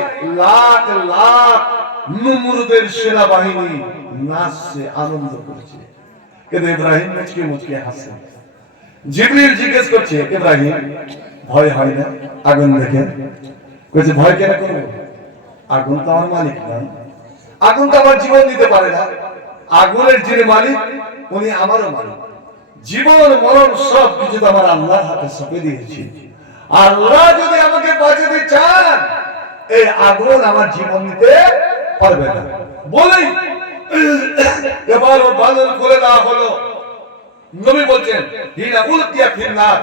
লাখ লাখ নমরুদের সেনাবাহিনী নাচছে, আনন্দ করছে, কিন্তু ইব্রাহিম মুচকে মুচকে হাসছে। জিবরিল জিজ্ঞেস করছে, ইব্রাহিম ভয় হয় না আগুন দেখে? কইছে ভয় কেন করব? আগুন তো আমার মালিক না, আগুন তো আমার জীবন দিতে পারে না, আগুনের যিনি মালিক উনি আমারও মালিক। জীবন মরণ সব কিছু তো আমার আল্লাহর হাতে সঁপে দিয়েছি। আল্লাহ যদি আমাকে বাঁচাতে চান, এই আগুন আমার জীবন নিতে পারবে না। বলেই এবার বাদল করে দেওয়া হলো। নবী বলছেন হিনা উলকিয়া ফিন্নার,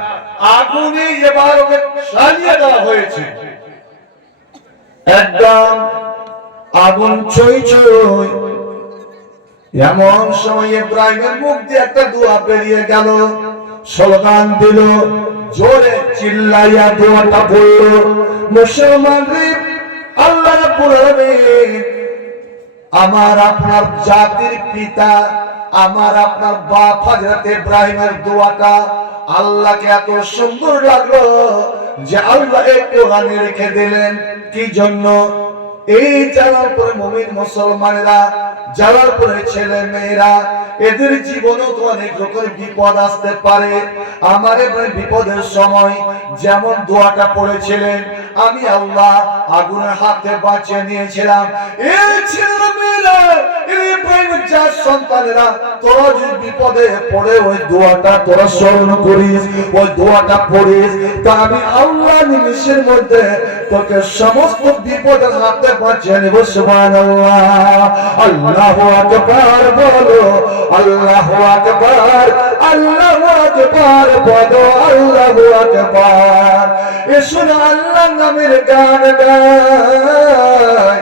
আগুনে এবার ওকে জ্বালিয়ে দেওয়া হয়েছে। একদম আগুন ছই ছই। এমন সময় ইব্রাহিমের মুখ দিয়ে একটা দোয়া বেরিয়ে গেল, স্লোগান দিল, জোরে চিল্লাইয়া দোয়াটা বলল, মুসলমান রে, আল্লাহ রাব্বুল আলামিন আমার আপনার জাতির পিতা, আমার আপনার বাপ হযরত ইব্রাহিমের দোয়াটা আল্লাহকে এত সুন্দর লাগলো যে আল্লাহ এই কোরআনে রেখে দিলেন। কি জন্য? এই জালার পরে মুমিন মুসলমানেরা, জালার পরে ছেলে মেয়েরা, এদের জীবনেও তো অনেক রকমের বিপদ আসতে পারে। আমার এবার বিপদের সময় যেমন দোয়াটা পড়েছিলেন, আমি আল্লাহ আগুনের হাতে বাঁচিয়ে নিয়েছিলাম। এই ছেলে মেয়েরা, এই যার সন্তানেরা, তোরা যদি বিপদে পড়ে ওই দোয়াটা তোরা স্মরণ করিস, ওই দোয়াটা পড়িস, তা আমি আল্লাহ নিমেষের মধ্যে তোকে সমস্ত বিপদের হাতে বাঁচিয়ে নেব। সুবহানাল্লাহ, আল্লাহু আকবার বলো, আল্লাহু আকবার, আল্লাহু আকবার বলো, আল্লাহু আকবার। এসো না আল্লাহর নামের গান গাই,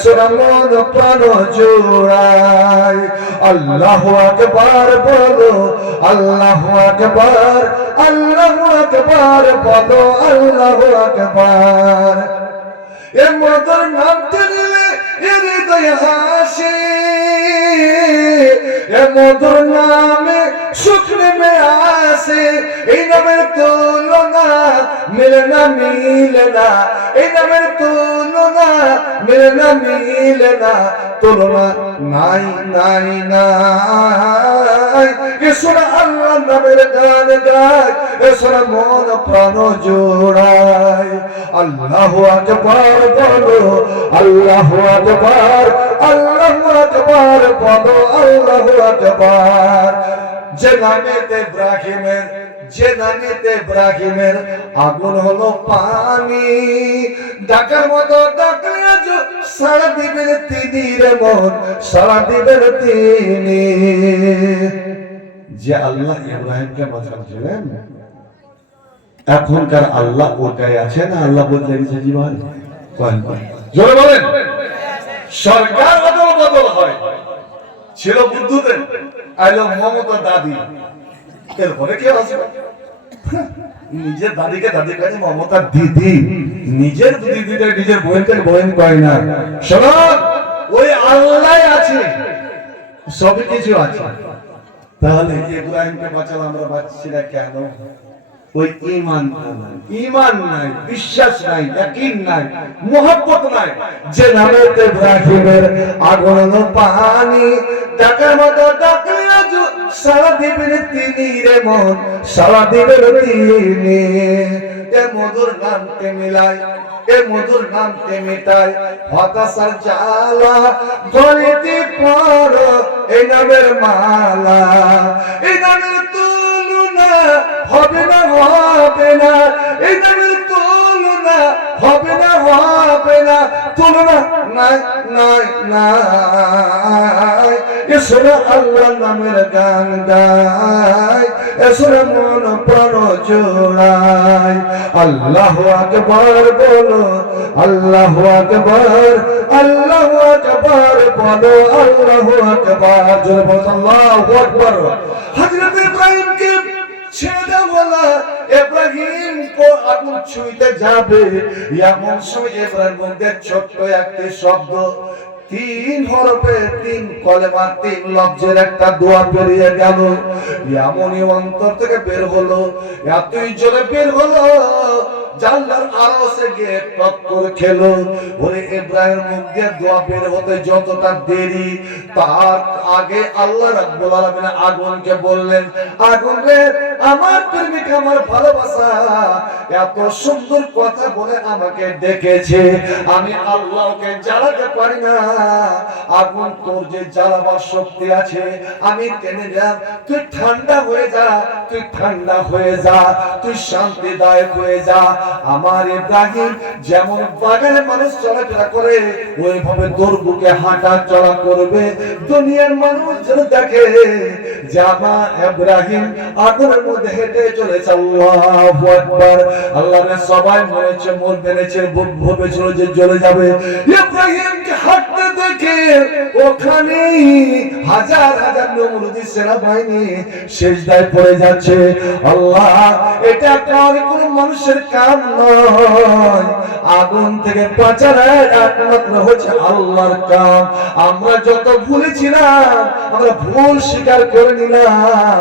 এসরা মন প্রাণ জোড়ায় আল্লাহু আকবার বলো আল্লাহু আকবার আল্লাহু আকবার বলো আল্লাহু আকবার এ মধুর নামটি নিলে হৃদয় হাসে এ মধুর নামে সুখ নেমে আসে এই নামের তুলনা মিলে না এই নামের তুলনা মিলে না তুলনা নাই এসরা আল্লাহ নামের গান গায় এসরা মন প্রাণ জোড়ায় আল্লাহু আকবার বলো আল্লাহু আকবার আল্লাহু আকবার বলো আল্লাহু আকবার যে নামেতে ইব্রাহিমের আগুন হলো পানি ডাকার মতো ডাকলে আজ সারা দিবেন তিনি রে মন সারা দিবেন তিনি যে আল্লাহ ইব্রাহিমকে বাঁচাচ্ছিলেন এখনকার আল্লাহ ওটাই আছে না আল্লাহ বলতে গেছে জীবন জোরে বলেন সরকার বদল হয় ছিল বুদ্ধদেব আইলো মমতা দাদি এরপরে কে আসবে নিজের দাদিকে দাদির কাছে মমতা দিদি নিজের দিদিটা নিজের বোনকে বোন কয় না শোনো ওই আল্লাহ আছে সবই কিছু আছে তাহলে ইব্রাহিমকে বাঁচালো আমরা বাঁচছি না কেন ওই ঈমান নাই বিশ্বাস নাই ইয়াকিন নাই মুহাব্বত নাই যে নামেতে ইব্রাহিমের আগুন হলো পানি ডাকার মতো ডাকলে আজ সারা দিবেন তিনি রে মন সারা দিবেন তিনি এ মধুর নামকে মিলাই এ মধুর নামকে মিটাই হতাশার জ্বালা গলিতে পড়ো এই নামের মালা এই নামের তুলনা হবে না এই নামের তুলনা হবে না তুলনা নাই এসরা আল্লাহ নামের গান গায় এসরা মন প্রাণ জোড়ায় আল্লাহু আকবার বলো আল্লাহু আকবার আল্লাহু আকবার বলো আল্লাহু আকবার জোরে বলো আল্লাহু আকবার হযরত ইব্রাহিমকে ছেড়ে বলা ইব্রাহিম কো আগুন ছুঁইতে যাবে এমন সময় ইব্রাহিম মধ্যে ছোট্ট একটি শব্দ তিন হরফে তিন কলেমা তিন লফজের একটা দোয়া বেরিয়ে গেল এমনই অন্তর থেকে বের হলো এতই জোরে বের হলো জান্নার আরশে গিয়ে টক্কর খেলো ওরে ইব্রাহিমের মুখ দিয়ে দোয়া বের হতে যতটা দেরি তার আগে আল্লাহ রাব্বুল আলামিন আগুনকে বললেন আগুন রে আমার প্রেমিক আমার ভালোবাসা এত সুন্দর কথা বলে আমাকে ডেকেছে আমি আল্লাহকে জ্বালাতে পারি না আগুন তোর যে জ্বালাবার শক্তি আছে আমি টেনে নিলাম তুই ঠান্ডা হয়ে যা তুই শান্তিদায়ক হয়ে যা আমার ইব্রাহিম যেমন বাগানে মানুষ চলাফেরা করে ওইভাবে তোর বুকে হাঁটা চলা করবে দুনিয়ার মানুষ যেন দেখে যে আমার ইব্রাহিম আগুনের মধ্যে হেঁটে চলেছে আল্লাহু আকবার আল্লাহর সবাই মরেছে মন মেনেছে ভেবেছিল যে জ্বলে যাবে ইব্রাহিমকে হাঁটতে দেখে ওখানে হাজার হাজার নমরুদি সেনাবাহিনী সিজদায় পড়ে যাচ্ছে আল্লাহ এটা কোন মানুষের কাম নয় আগুন থেকে বাঁচার একমাত্র হচ্ছে আল্লাহর কাম আমরা যত ভুলেছিলাম আমরা ভুল স্বীকার করে নিলাম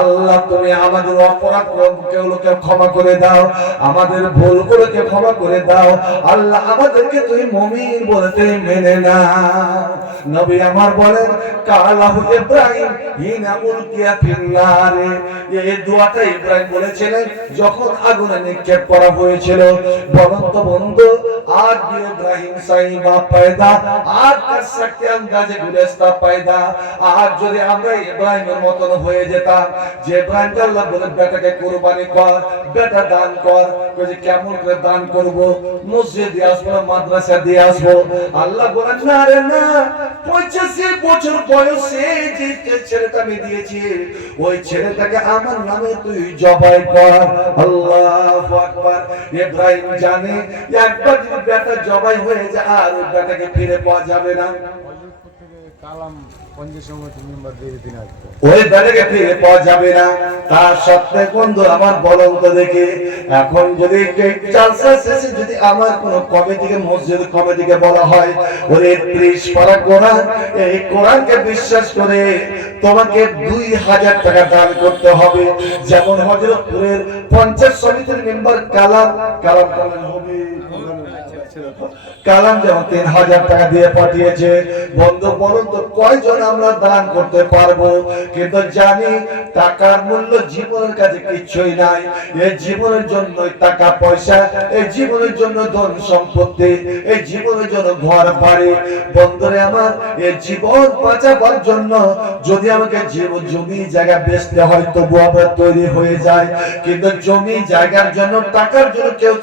আল্লাহ তুমি আমাদের অপরাধগুলোকে ক্ষমা করে দাও আমাদের ভুলগুলোকে ক্ষমা করে দাও আল্লাহ আমাদেরকে তুমি মুমিন বলতে মেনে নাও নবী আমার বলেন কালাহু ইব্রাহিম হিনা উলকিয়া ফিন্নারে এই দোয়াটা ইব্রাহিম বলেছিলেন যখন আগুনে নিক্ষেপ করা হয়েছিল বলন্ত বন্ধু आज भी इब्राहिम सही बाप पैदा आज कर सकते अंदाजे गुलिस्ता पैदा আর যদি আমরা ইব্রাহিমের মতন হয়ে যেতাম, যে ইব্রাহিম আল্লাহ বলে বেটাকে কুরবানি কর, বেটা দান কর, কইছে কেমন করে দান করব? মসজিদ দিয়ে আসবো, মাদ্রাসা দিয়ে আসবো। আল্লাহ বলেন না রে না, 85 বছর বয়সে যে ছেলেটা আমি দিয়েছি, ওই ছেলেটাকে আমার নামে তুই জবাই কর। আল্লাহু আকবার। ইব্রাহিম জানে একবার যদি বেটা জবাই হয়ে যায় আর ওই বেটাকে ফিরে পাওয়া যাবে না। কালাম ওই বেটাকে ফিরে পাওয়া যাবে না। তার সত্ত্বে বন্ধু আমার বলুন তো দেখি, এখন যদি জালসা শেষে যদি আমার কোন কমিটিকে, মসজিদ কমিটিকে বলা হয় ওরে 30 পারা কোরআন, এই কোরআনকে বিশ্বাস করে তোমাকে 2000 টাকা দান করতে হবে, যেমন হযরতপুরের পঞ্চায়েত সমিতির মেম্বার কালাম হবে, কালাম যেমন 3000 টাকা দিয়ে পাঠিয়েছে। বন্ধু বলুন তো কয়জন আমরা দান করতে পারবো? কিন্তু জানি টাকার মূল্য জীবনের কাছে কিছুই নাই। এই জীবনের জন্য টাকা পয়সা, এই জীবনের জন্য ধন সম্পত্তি, এই জীবনের জন্য ঘর বাড়ি। বন্ধুরে আমার, এই জীবন বাঁচাবার জন্য যদি আমাকে জমি জায়গা বেচতে হয় তবু আমরা তৈরি হয়ে যায়, কিন্তু জমি জায়গার জন্য, টাকার জন্য কেউ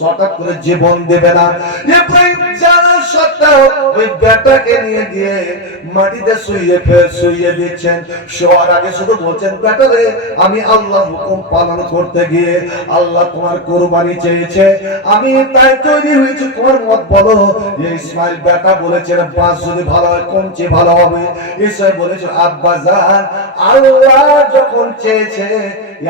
হঠাৎ করে জীবন দেবে না। জানা সত্ত্বেও ওই বেটাকে নিয়ে গিয়ে মাটিতে শুইয়ে দিচ্ছেন। শোয়ার আগে শুধু বলছেন, বেটা রে, আমি আল্লাহর হুকুম পালন করতে গিয়ে আল্লাহ তোমার কুরবানি চেয়েছে, আমি তাই তৈরি হয়েছি, তোমার মত বলো। ইসমাইল বেটা বলেছেন, বাস যদি ভালো হয় কমছে ভালো হবে। ইসমাইল বলেছে, আব্বা জান, আল্লাহ যখন চেয়েছে,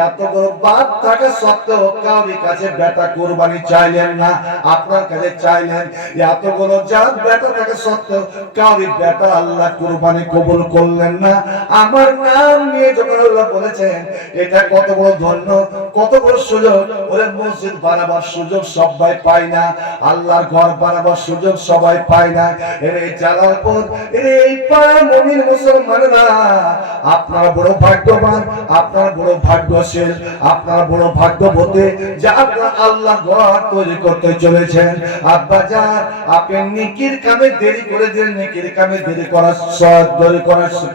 এত বড় বাপ থাকা সত্ত্বেও কাউরি কাছে বেটা কুরবানি চাইলেন না, আপনার কাছে চাইলেন। এত বড় জাত বেটা থাকা সত্ত্বেও কাউরি বেটা আল্লাহ কুরবানি কবুল করলেন না। আমার নাম নিয়ে যখন আল্লাহ বলেছেন, এটা কত বড় ধন্য, কত বড় সুযোগ। ওরে মসজিদ বানাবার সুযোগ সবাই পায় না, আল্লাহর ঘর বানাবার সুযোগ সবাই পায় না। এই জালালপুর, এই পাড়া মুমিন মুসলমানেরা, আপনারা বড় ভাগ্যবান, আপনারা বড় ভাগ্যশীল, আপনারা বড় ভাগ্যবতী যে আপনারা আল্লাহ ঘর তৈরি করতে চলেছেন। আব্বা জান, আপনি নেকির কামে দেরি করে দিলেন, নেকির কামে দেরি করা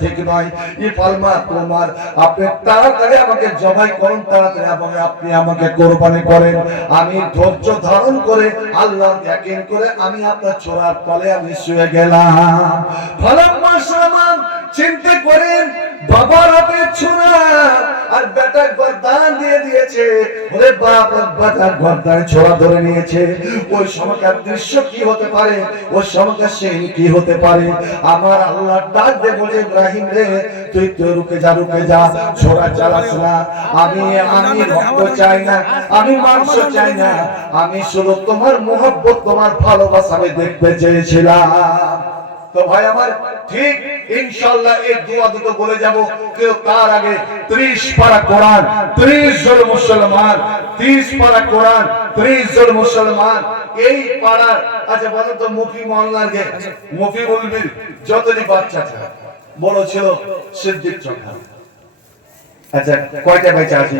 ঠিক নয়। ইফালমা তোমার, আপনি তাড়াতাড়ি আমাকে জবাই করুন, তাড়াতাড়ি আপনি আমাকে কুরবানি করেন। আমি ধৈর্য ধারণ করে আল্লাহ ইয়াকিন করে আমি আপনার ছোড়ার তলে আমি শুয়ে গেলাম। ফালাম্মা সালামান, চিন্তা করেন বাবার হাতে ছোড়া আর বেটা গর্দান দিয়ে দিয়েছে। ওরে বাপ, বেটার গর্দানে ছোড়া ধরে নিয়েছে। ওই সময়কার দৃশ্য কি হতে পারে, ওই সময়কার সিন কি হতে পারে? আমার আল্লাহ ডাক দিয়ে বলে, ইব্রাহিম রে, তুই রুকে যা, ছোড়া চালাস না। আমি রক্ত চাই না, আমি মাংস চাই না, আমি শুধু তোমার মোহব্বত, তোমার ভালোবাসা আমি দেখতে চেয়েছিলাম। তো ভাই আমার, ঠিক ইনশাআল্লাহ এই দোয়া দুটো বলে যাব, কেউ তার আগে 30 পারা কোরআন, 30 জন মুসলমান, 30 পারা কোরআন, 30 জন মুসলমান এই পাড়ার। আচ্ছা বলেন তো, মুফি মহল্লার কে মুফি বলবি যতই বাচ্চা ছিল, বড় ছিল সিদ্দিক চৌধুরী। আচ্ছা কয়টা বাচ্চা আছে?